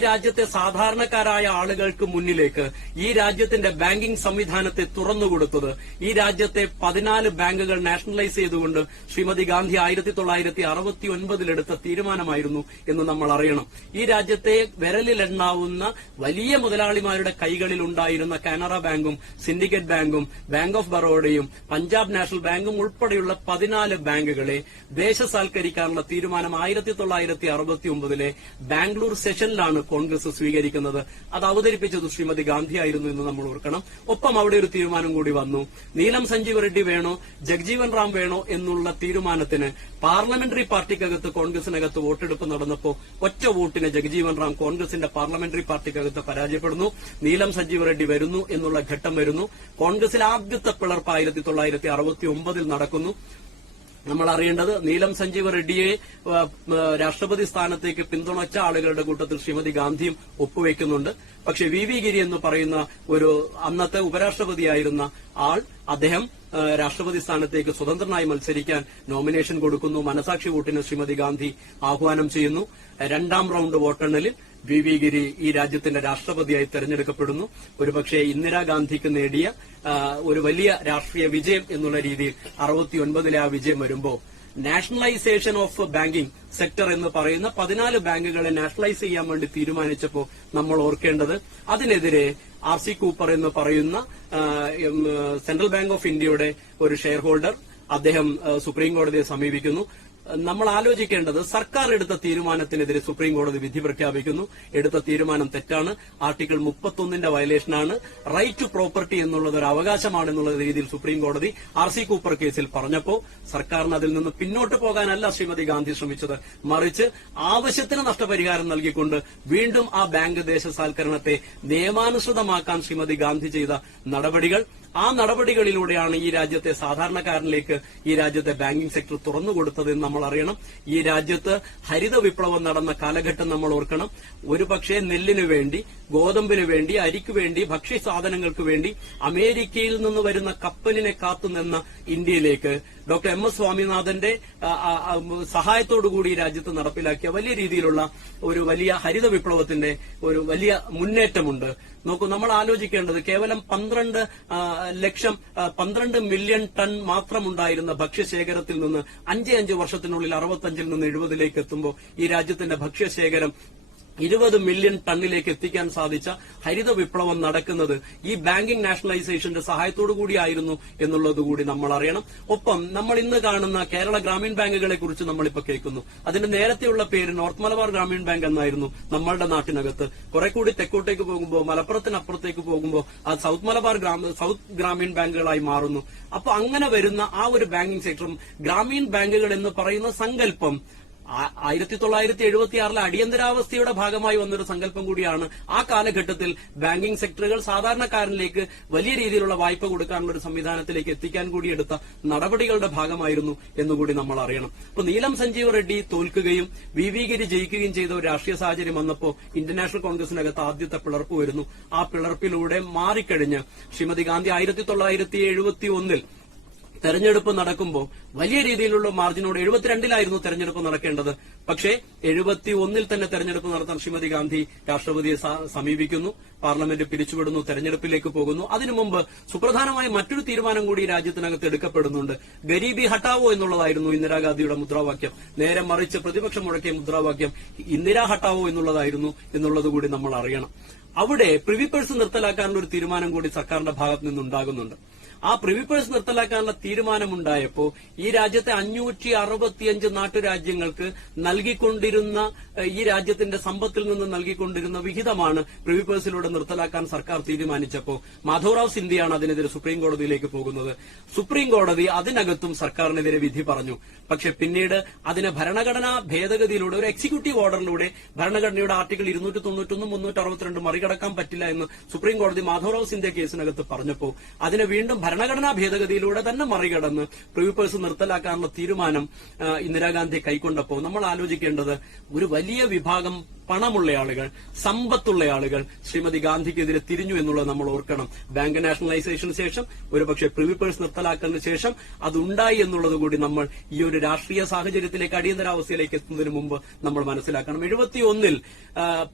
രാജ്യത്തെ സാധാരണക്കാരായ ആളുകൾക്ക് മുന്നിലേക്ക് ഈ രാജ്യത്തിന്റെ ബാങ്കിംഗ് സംവിധാനത്തെ തുറന്നുകൊടുത്തത്, ഈ രാജ്യത്തെ 14 ബാങ്കുകൾ നാഷണലൈസ് ചെയ്തുകൊണ്ട് ശ്രീമതി ഗാന്ധി 1969 എടുത്ത തീരുമാനമായിരുന്നു എന്ന് നമ്മൾ അറിയണം. ഈ രാജ്യത്തെ വിരലിലെണ്ണാവുന്ന വലിയ മുതലാളിമാരുടെ കൈകളിൽ ഉണ്ടായിരുന്ന കാനറ ബാങ്കും സിൻഡിക്കേറ്റ് ബാങ്കും ബാങ്ക് ഓഫ് ബറോഡയും പഞ്ചാബ് നാഷണൽ ബാങ്കും ഉൾപ്പെടെയുള്ള 14 ബാങ്കുകളെ ദേശസാൽക്കരിക്കാനുള്ള തീരുമാനം 1969 ബാംഗ്ലൂർ സെഷനിലാണ് കോൺഗ്രസ് സ്വീകരിക്കുന്നത്. അത് അവതരിപ്പിച്ചത് ശ്രീമതി ഗാന്ധിയായിരുന്നു എന്ന് നമ്മൾ ഓർക്കണം. ഒപ്പം അവിടെ ഒരു തീരുമാനം കൂടി വന്നു. നീലം സഞ്ജീവ് റെഡ്ഡി വേണോ ജഗ്ജീവൻ റാം വേണോ എന്നുള്ള തീരുമാനത്തിന് പാർലമെന്ററി പാർട്ടിക്കകത്ത് കോൺഗ്രസിനകത്ത് വോട്ടെടുപ്പ് നടന്നപ്പോൾ ഒറ്റ വോട്ടിന് ജഗ്ജീവൻ റാം കോൺഗ്രസിന്റെ പാർലമെന്ററി പാർട്ടിക്കകത്ത് പരാജയപ്പെടുന്നു. നീലം സഞ്ജീവ് റെഡ്ഡി വരുന്നു എന്നുള്ള ഘട്ടം വരുന്നു. കോൺഗ്രസിൽ ആദ്യത്തെ പിളർപ്പ് 1969 നടക്കുന്നു. നമ്മൾ അറിയേണ്ടത് നീലം സഞ്ജീവ് റെഡ്ഡിയെ രാഷ്ട്രപതി സ്ഥാനത്തേക്ക് പിന്തുണച്ച ആളുകളുടെ കൂട്ടത്തിൽ ശ്രീമതി ഗാന്ധിയും ഒപ്പുവെക്കുന്നുണ്ട്. പക്ഷെ വി ഗിരി എന്ന് പറയുന്ന ഒരു അന്നത്തെ ഉപരാഷ്ട്രപതിയായിരുന്ന ആൾ, അദ്ദേഹം രാഷ്ട്രപതി സ്ഥാനത്തേക്ക് സ്വതന്ത്രനായി മത്സരിക്കാൻ നോമിനേഷൻ കൊടുക്കുന്നു. മനസാക്ഷി വോട്ടിന് ശ്രീമതി ഗാന്ധി ആഹ്വാനം ചെയ്യുന്നു. രണ്ടാം റൌണ്ട് വോട്ടെണ്ണലിൽ വി ഗിരി ഈ രാജ്യത്തിന്റെ രാഷ്ട്രപതിയായി തെരഞ്ഞെടുക്കപ്പെടുന്നു. ഒരുപക്ഷെ ഇന്ദിരാഗാന്ധിക്ക് നേടിയ ഒരു വലിയ രാഷ്ട്രീയ വിജയം എന്നുള്ള രീതിയിൽ 69 ആ വിജയം വരുമ്പോൾ നാഷണലൈസേഷൻ ഓഫ് ബാങ്കിംഗ് സെക്ടർ എന്ന് പറയുന്ന 14 ബാങ്കുകളെ നാഷണലൈസ് ചെയ്യാൻ വേണ്ടി തീരുമാനിച്ചപ്പോൾ നമ്മൾ ഓർക്കേണ്ടത്, അതിനെതിരെ RC കൂപ്പർ എന്ന് പറയുന്ന സെൻട്രൽ ബാങ്ക് ഓഫ് ഇന്ത്യയുടെ ഒരു ഷെയർ ഹോൾഡർ, അദ്ദേഹം സുപ്രീം കോടതിയെ സമീപിക്കുന്നു. നമ്മൾ ആലോചിക്കേണ്ടത്, സർക്കാർ എടുത്ത തീരുമാനത്തിനെതിരെ സുപ്രീം കോടതി വിധി പ്രഖ്യാപിക്കുന്നു. എടുത്ത തീരുമാനം തെറ്റാണ്, ആർട്ടിക്കിൾ 31 വയലേഷനാണ്, റൈറ്റ് ടു പ്രോപ്പർട്ടി എന്നുള്ളത് ഒരു അവകാശമാണെന്നുള്ള രീതിയിൽ സുപ്രീം കോടതി RC കൂപ്പർ കേസിൽ പറഞ്ഞപ്പോൾ സർക്കാരിന് അതിൽ നിന്ന് പിന്നോട്ട് പോകാനല്ല ശ്രീമതി ഗാന്ധി ശ്രമിച്ചത്, മറിച്ച് ആവശ്യത്തിന് നഷ്ടപരിഹാരം നൽകിക്കൊണ്ട് വീണ്ടും ആ ബാങ്ക് ദേശസാൽക്കരണത്തെ നിയമാനുസൃതമാക്കാൻ ശ്രീമതി ഗാന്ധി ചെയ്ത നടപടികൾ, ആ നടപടികളിലൂടെയാണ് ഈ രാജ്യത്തെ സാധാരണക്കാരനിലേക്ക് ഈ രാജ്യത്തെ ബാങ്കിംഗ് സെക്ടർ തുറന്നുകൊടുത്തതെന്ന് നമ്മൾ അറിയണം. ഈ രാജ്യത്ത് ഹരിത വിപ്ലവം നടന്ന കാലഘട്ടം നമ്മൾ ഓർക്കണം. ഒരുപക്ഷെ നെല്ലിനു വേണ്ടി, ഗോതമ്പിന് വേണ്ടി, അരിക്ക് വേണ്ടി, ഭക്ഷ്യ സാധനങ്ങൾക്ക് വേണ്ടി അമേരിക്കയിൽ നിന്ന് വരുന്ന കപ്പലിനെ കാത്തുനിന്ന ഇന്ത്യയിലേക്ക് ഡോക്ടർ MS സ്വാമിനാഥന്റെ സഹായത്തോടുകൂടി ഈ രാജ്യത്ത് നടപ്പിലാക്കിയ വലിയ രീതിയിലുള്ള ഒരു വലിയ ഹരിത വിപ്ലവത്തിന്റെ ഒരു വലിയ മുന്നേറ്റമുണ്ട്. നോക്കൂ, നമ്മൾ ആലോചിക്കേണ്ടത് കേവലം 12 മില്യൺ ടൺ മാത്രമുണ്ടായിരുന്ന ഭക്ഷ്യശേഖരത്തിൽ നിന്ന് 5 വർഷത്തിനുള്ളിൽ 65 നിന്ന് 70 എത്തുമ്പോൾ ഈ രാജ്യത്തിന്റെ ഭക്ഷ്യശേഖരം 20 മില്യൺ ടണ്ണിലേക്ക് എത്തിക്കാൻ സാധിച്ച ഹരിത വിപ്ലവം നടക്കുന്നത് ഈ ബാങ്കിംഗ് നാഷണലൈസേഷന്റെ സഹായത്തോടു കൂടിയായിരുന്നു എന്നുള്ളതുകൂടി നമ്മൾ അറിയണം. ഒപ്പം നമ്മൾ ഇന്ന് കാണുന്ന കേരള ഗ്രാമീൺ ബാങ്കുകളെ കുറിച്ച് നമ്മളിപ്പോൾ കേൾക്കുന്നു. അതിന്റെ നേരത്തെയുള്ള പേര് നോർത്ത് മലബാർ ഗ്രാമീൺ ബാങ്ക് എന്നായിരുന്നു നമ്മളുടെ നാട്ടിനകത്ത്. കുറെ കൂടി തെക്കോട്ടേക്ക് പോകുമ്പോൾ, മലപ്പുറത്തിനപ്പുറത്തേക്ക് പോകുമ്പോൾ അത് സൗത്ത് ഗ്രാമീൺ ബാങ്കുകളായി മാറുന്നു. അപ്പൊ അങ്ങനെ വരുന്ന ആ ഒരു ബാങ്കിംഗ് സെക്ടറും ഗ്രാമീൺ ബാങ്കുകൾ എന്ന് പറയുന്ന സങ്കല്പം 1976 അടിയന്തരാവസ്ഥയുടെ ഭാഗമായി വന്നൊരു സങ്കല്പം കൂടിയാണ്. ആ കാലഘട്ടത്തിൽ ബാങ്കിംഗ് സെക്ടറുകൾ സാധാരണക്കാരനിലേക്ക് വലിയ രീതിയിലുള്ള വായ്പ കൊടുക്കാനുള്ള ഒരു സംവിധാനത്തിലേക്ക് എത്തിക്കാൻ കൂടി എടുത്ത നടപടികളുടെ ഭാഗമായിരുന്നു എന്നുകൂടി നമ്മൾ അറിയണം. ഇപ്പൊ നീലം സഞ്ജീവ് റെഡ്ഡി തോൽക്കുകയും വി ഗിരി ജയിക്കുകയും ചെയ്ത ഒരു രാഷ്ട്രീയ സാഹചര്യം വന്നപ്പോൾ ഇന്റർനാഷണൽ കോൺഗ്രസിനകത്ത് ആദ്യത്തെ പിളർപ്പ് വരുന്നു. ആ പിളർപ്പിലൂടെ മാറിക്കഴിഞ്ഞ് ശ്രീമതി ഗാന്ധി 1971 തെരഞ്ഞെടുപ്പ് നടക്കുമ്പോൾ വലിയ രീതിയിലുള്ള മാർജിനോട് 72 തെരഞ്ഞെടുപ്പ് നടക്കേണ്ടത്. പക്ഷേ 71 തന്നെ തെരഞ്ഞെടുപ്പ് നടത്താൻ ശ്രീമതി ഗാന്ധി രാഷ്ട്രപതിയെ സമീപിക്കുന്നു. പാർലമെന്റ് പിരിച്ചുവിടുന്നു, തെരഞ്ഞെടുപ്പിലേക്ക് പോകുന്നു. അതിനു മുമ്പ് സുപ്രധാനമായ മറ്റൊരു തീരുമാനം കൂടി രാജ്യത്തിനകത്ത് എടുക്കപ്പെടുന്നുണ്ട്. ഗരീബി ഹട്ടാവോ എന്നുള്ളതായിരുന്നു ഇന്ദിരാഗാന്ധിയുടെ മുദ്രാവാക്യം. നേരെ മറിച്ച് പ്രതിപക്ഷം മുഴക്കിയ മുദ്രാവാക്യം ഇന്ദിരാ ഹട്ടാവോ എന്നുള്ളതായിരുന്നു എന്നുള്ളതുകൂടി നമ്മൾ അറിയണം. അവിടെ പ്രിവി പേഴ്സ് നിർത്തലാക്കാനുള്ള ഒരു തീരുമാനം കൂടി സർക്കാരിന്റെ ഭാഗത്ത് നിന്നുണ്ടാകുന്നുണ്ട്. ആ പ്രിവി പേഴ്സ് നിർത്തലാക്കാനുള്ള തീരുമാനമുണ്ടായപ്പോൾ ഈ രാജ്യത്തെ 565 നാട്ടുരാജ്യങ്ങൾക്ക് നൽകിക്കൊണ്ടിരുന്ന, ഈ രാജ്യത്തിന്റെ സമ്പത്തിൽ നിന്ന് നൽകിക്കൊണ്ടിരുന്ന വിഹിതമാണ് പ്രിവി പേഴ്സിലൂടെ നിർത്തലാക്കാൻ സർക്കാർ തീരുമാനിച്ചപ്പോൾ മാധവറാവ് സിന്ധ്യയാണ് അതിനെതിരെ സുപ്രീം കോടതിയിലേക്ക് പോകുന്നത്. സുപ്രീം കോടതി അതിനകത്തും സർക്കാരിനെതിരെ വിധി പറഞ്ഞു. പക്ഷെ പിന്നീട് അതിനെ ഭരണഘടനാ ഭേദഗതിയിലൂടെ, ഒരു എക്സിക്യൂട്ടീവ് ഓർഡറിലൂടെ ഭരണഘടനയുടെ ആർട്ടിക്കിൾ 291, 362 മറികടക്കാൻ പറ്റില്ല എന്ന് സുപ്രീം കോടതി മാധവറാവ് സിന്ധ്യ കേസിനകത്ത് പറഞ്ഞപ്പോൾ അതിനെ വീണ്ടും ഭരണഘടനാ ഭേദഗതിയിലൂടെ തന്നെ മറികടന്ന് പ്രിവി പേഴ്സ് നിർത്തലാക്കാനുള്ള തീരുമാനം ഇന്ദിരാഗാന്ധി കൈക്കൊണ്ടപ്പോൾ നമ്മൾ ആലോചിക്കേണ്ടത് ഒരു വലിയ വിഭാഗം പണമുള്ള ആളുകൾ, സമ്പത്തുള്ള ആളുകൾ ശ്രീമതി ഗാന്ധിക്കെതിരെ തിരിഞ്ഞു എന്നുള്ളത് നമ്മൾ ഓർക്കണം. ബാങ്ക് നാഷണലൈസേഷന് ശേഷം, ഒരുപക്ഷെ പ്രിവി പേഴ്സ് നിർത്തലാക്കലിന് ശേഷം അതുണ്ടായി എന്നുള്ളത് കൂടി നമ്മൾ ഈ ഒരു രാഷ്ട്രീയ സാഹചര്യത്തിലേക്ക്, അടിയന്തരാവസ്ഥയിലേക്ക് എത്തുന്നതിന് മുമ്പ് നമ്മൾ മനസ്സിലാക്കണം. 71-ൽ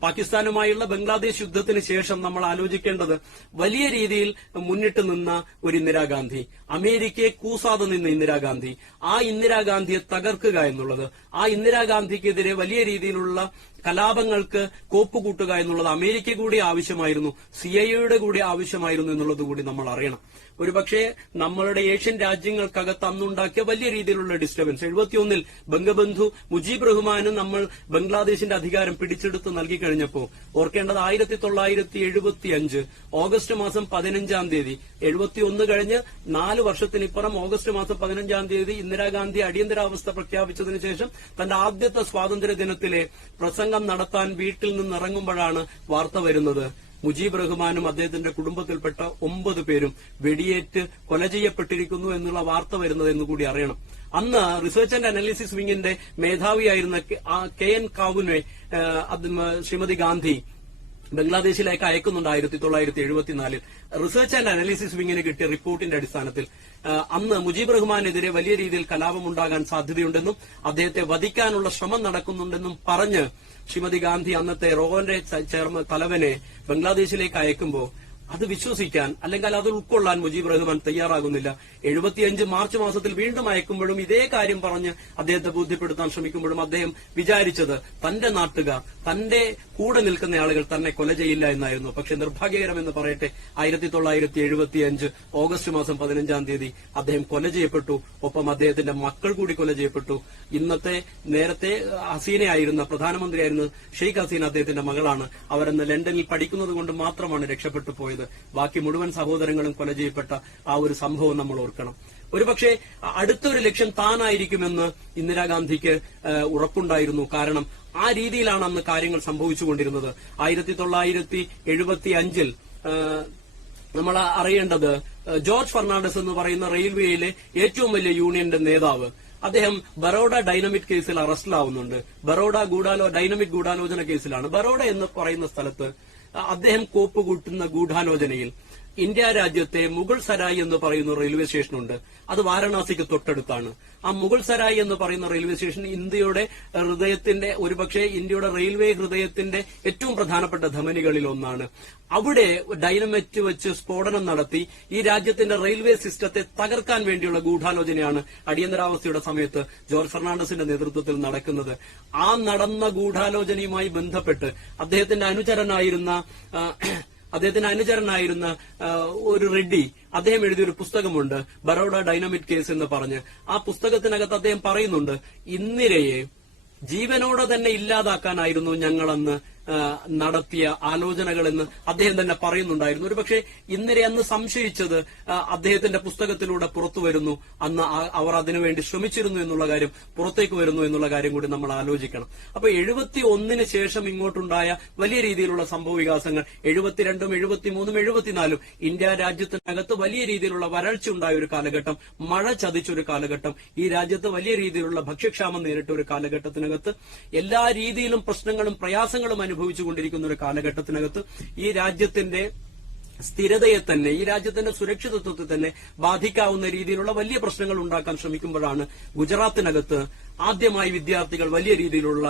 പാകിസ്ഥാനുമായുള്ള ബംഗ്ലാദേശ് യുദ്ധത്തിന് ശേഷം നമ്മൾ ആലോചിക്കേണ്ടത് വലിയ രീതിയിൽ മുന്നിട്ട് നിന്ന ഒരു ഇന്ദിരാഗാന്ധി, അമേരിക്കയെ കൂസാതെ നിന്ന ഇന്ദിരാഗാന്ധി, ആ ഇന്ദിരാഗാന്ധിയെ തകർക്കുക എന്നുള്ളത്, ആ ഇന്ദിരാഗാന്ധിക്കെതിരെ വലിയ രീതിയിലുള്ള കലാപങ്ങൾക്ക് കോപ്പുകൂട്ടുക എന്നുള്ളത് അമേരിക്ക കൂടി ആവശ്യമായിരുന്നു, CIA കൂടി ആവശ്യമായിരുന്നു എന്നുള്ളത് കൂടി നമ്മൾ അറിയണം. ഒരുപക്ഷെ നമ്മളുടെ ഏഷ്യൻ രാജ്യങ്ങൾക്കകത്ത് അന്നുണ്ടാക്കിയ വലിയ രീതിയിലുള്ള ഡിസ്റ്റർബൻസ് 71-ൽ ബംഗബന്ധു മുജീബ് റഹ്മാനും നമ്മൾ ബംഗ്ലാദേശിന്റെ അധികാരം പിടിച്ചെടുത്ത് നൽകിക്കഴിഞ്ഞപ്പോൾ ഓർക്കേണ്ടത് 1975 ഓഗസ്റ്റ് മാസം 15-ാം തീയതി 71 കഴിഞ്ഞ് 4 വർഷത്തിനിപ്പുറം ഓഗസ്റ്റ് മാസം 15-ാം തീയതി ഇന്ദിരാഗാന്ധി അടിയന്തരാവസ്ഥ പ്രഖ്യാപിച്ചതിനു ശേഷം തന്റെ ആദ്യത്തെ സ്വാതന്ത്ര്യ ദിനത്തിലെ പ്രസംഗം നടത്താൻ വീട്ടിൽ നിന്നിറങ്ങുമ്പോഴാണ് വാർത്ത വരുന്നത് മുജീബ് റഹ്മാനും അദ്ദേഹത്തിന്റെ കുടുംബത്തിൽപ്പെട്ട 9 പേരും വെടിയേറ്റ് കൊല ചെയ്യപ്പെട്ടിരിക്കുന്നു എന്നുള്ള വാർത്ത വരുന്നത് എന്നുകൂടി അറിയണം. അന്ന് റിസർച്ച് ആൻഡ് അനാലിസിസ് വിങ്ങിന്റെ മേധാവിയായിരുന്ന KN കാവുനെ ശ്രീമതി ഗാന്ധി ബംഗ്ലാദേശിലേക്ക് അയക്കുന്നുണ്ട് 1974-ൽ. റിസർച്ച് ആൻഡ് അനാലിസിസ് വിങ്ങിന് കിട്ടിയ റിപ്പോർട്ടിന്റെ അടിസ്ഥാനത്തിൽ അന്ന് മുജീബ് റഹ്മാനെതിരെ വലിയ രീതിയിൽ കലാപമുണ്ടാകാൻ സാധ്യതയുണ്ടെന്നും അദ്ദേഹത്തെ വധിക്കാനുള്ള ശ്രമം നടക്കുന്നുണ്ടെന്നും പറഞ്ഞ് ശ്രീമതി ഗാന്ധി അന്നത്തെ റോവന്റെ തലവനെ ബംഗ്ലാദേശിലേക്ക് അയക്കുമ്പോൾ അത് വിശ്വസിക്കാൻ അല്ലെങ്കിൽ അത് ഉൾക്കൊള്ളാൻ മുജീബ് റഹ്മാൻ തയ്യാറാകുന്നില്ല. 75 മാർച്ച് മാസത്തിൽ വീണ്ടും അയക്കുമ്പോഴും ഇതേ കാര്യം പറഞ്ഞ് അദ്ദേഹത്തെ ബോധ്യപ്പെടുത്താൻ ശ്രമിക്കുമ്പോഴും അദ്ദേഹം വിചാരിച്ചത് തന്റെ നാട്ടുകാർ, തന്റെ കൂടെ നിൽക്കുന്ന ആളുകൾ തന്നെ കൊല ചെയ്യില്ല എന്നായിരുന്നു. പക്ഷെ നിർഭാഗ്യകരമെന്ന് പറയട്ടെ, 1975 ഓഗസ്റ്റ് മാസം 15-ാം തീയതി അദ്ദേഹം കൊല ചെയ്യപ്പെട്ടു. ഒപ്പം അദ്ദേഹത്തിന്റെ മക്കൾ കൂടി കൊല ചെയ്യപ്പെട്ടു. നേരത്തെ ഹസീനയായിരുന്ന, പ്രധാനമന്ത്രിയായിരുന്ന ഷെയ്ഖ് ഹസീന അദ്ദേഹത്തിന്റെ മകളാണ്. അവരെന്ന് ലണ്ടനിൽ പഠിക്കുന്നത് കൊണ്ട് മാത്രമാണ് രക്ഷപ്പെട്ടു പോയത്. ബാക്കി മുഴുവൻ സഹോദരങ്ങളും കൊല ചെയ്യപ്പെട്ട ആ ഒരു സംഭവം നമ്മൾ ഓർക്കണം. ഒരുപക്ഷെ അടുത്തൊരു ലക്ഷ്യം താനായിരിക്കുമെന്ന് ഇന്ദിരാഗാന്ധിക്ക് ഉറപ്പുണ്ടായിരുന്നു. കാരണം ആ രീതിയിലാണ് അന്ന് കാര്യങ്ങൾ സംഭവിച്ചുകൊണ്ടിരുന്നത്. 1975-ൽ നമ്മൾ അറിയേണ്ടത് ജോർജ് ഫെർണാണ്ടസ് എന്ന് പറയുന്ന റെയിൽവേയിലെ ഏറ്റവും വലിയ യൂണിയന്റെ നേതാവ്, അദ്ദേഹം ബറോഡ ഡൈനമിക് കേസിൽ അറസ്റ്റിലാവുന്നുണ്ട്. ബറോഡ ഡൈനമിക് ഗൂഢാലോചന കേസിലാണ്. ബറോഡ എന്ന് പറയുന്ന സ്ഥലത്ത് അദ്ദേഹം കോപ്പുകൂട്ടുന്ന ഗൂഢാലോചനയിൽ ഇന്ത്യ രാജ്യത്തെ മുഗൾ സരായ് എന്ന് പറയുന്ന റെയിൽവേ സ്റ്റേഷനുണ്ട്. അത് വാരണാസിക്ക് തൊട്ടടുത്താണ്. ആ മുഗൾ സരായ് എന്ന് പറയുന്ന റെയിൽവേ സ്റ്റേഷൻ ഇന്ത്യയുടെ ഹൃദയത്തിന്റെ, ഒരുപക്ഷെ ഇന്ത്യയുടെ റെയിൽവേ ഹൃദയത്തിന്റെ ഏറ്റവും പ്രധാനപ്പെട്ട ധമനികളിൽ ഒന്നാണ്. അവിടെ ഡൈനമൈറ്റ് വെച്ച് സ്ഫോടനം നടത്തി ഈ രാജ്യത്തിന്റെ റെയിൽവേ സിസ്റ്റത്തെ തകർക്കാൻ വേണ്ടിയുള്ള ഗൂഢാലോചനയാണ് അടിയന്തരാവസ്ഥയുടെ സമയത്ത് ജോർജ് ഫെർണാണ്ടസിന്റെ നേതൃത്വത്തിൽ നടക്കുന്നത്. ആ നടന്ന ഗൂഢാലോചനയുമായി ബന്ധപ്പെട്ട് അദ്ദേഹത്തിന്റെ അനുചരനായിരുന്ന ഒരു റെഡ്ഡി, അദ്ദേഹം എഴുതിയൊരു പുസ്തകമുണ്ട്, ബറോഡ ഡൈനമിക് കേസ് എന്ന് പറഞ്ഞ്. ആ പുസ്തകത്തിനകത്ത് അദ്ദേഹം പറയുന്നുണ്ട്, ഇന്ദിരയെ ജീവനോടെ തന്നെ ഇല്ലാതാക്കാനായിരുന്നു ഞങ്ങളന്ന് നടത്തിയ ആലോചനകളെന്ന് അദ്ദേഹം തന്നെ പറയുന്നുണ്ടായിരുന്നു. ഒരുപക്ഷെ ഇന്ദിര അന്ന് സംശയിച്ചത് അദ്ദേഹത്തിന്റെ പുസ്തകത്തിലൂടെ പുറത്തു വരുന്നു, അന്ന് അവർ അതിനുവേണ്ടി ശ്രമിച്ചിരുന്നു എന്നുള്ള കാര്യം പുറത്തേക്ക് വരുന്നു എന്നുള്ള കാര്യം കൂടി നമ്മൾ ആലോചിക്കണം. അപ്പൊ 71-ന് ശേഷം ഇങ്ങോട്ടുണ്ടായ വലിയ രീതിയിലുള്ള സംഭവ വികാസങ്ങൾ 72-ഉം 73-ഉം 74-ഉം ഇന്ത്യ രാജ്യത്തിനകത്ത് വലിയ രീതിയിലുള്ള വരൾച്ച ഉണ്ടായ ഒരു കാലഘട്ടം, മഴ ചതിച്ചൊരു കാലഘട്ടം, ഈ രാജ്യത്ത് വലിയ രീതിയിലുള്ള ഭക്ഷ്യക്ഷാമം നേരിട്ട ഒരു കാലഘട്ടത്തിനകത്ത്, എല്ലാ രീതിയിലും പ്രശ്നങ്ങളും പ്രയാസങ്ങളും അനുഭവിച്ചുകൊണ്ടിരിക്കുന്ന ഒരു കാലഘട്ടത്തിനകത്ത് ഈ രാജ്യത്തിന്റെ സ്ഥിരതയെ തന്നെ, ഈ രാജ്യത്തിന്റെ സുരക്ഷിതത്വത്തെ തന്നെ ബാധിക്കാവുന്ന രീതിയിലുള്ള വലിയ പ്രശ്നങ്ങൾ ഉണ്ടാക്കാൻ ശ്രമിക്കുമ്പോഴാണ് ഗുജറാത്തിനകത്ത് ആദ്യമായി വിദ്യാർത്ഥികൾ വലിയ രീതിയിലുള്ള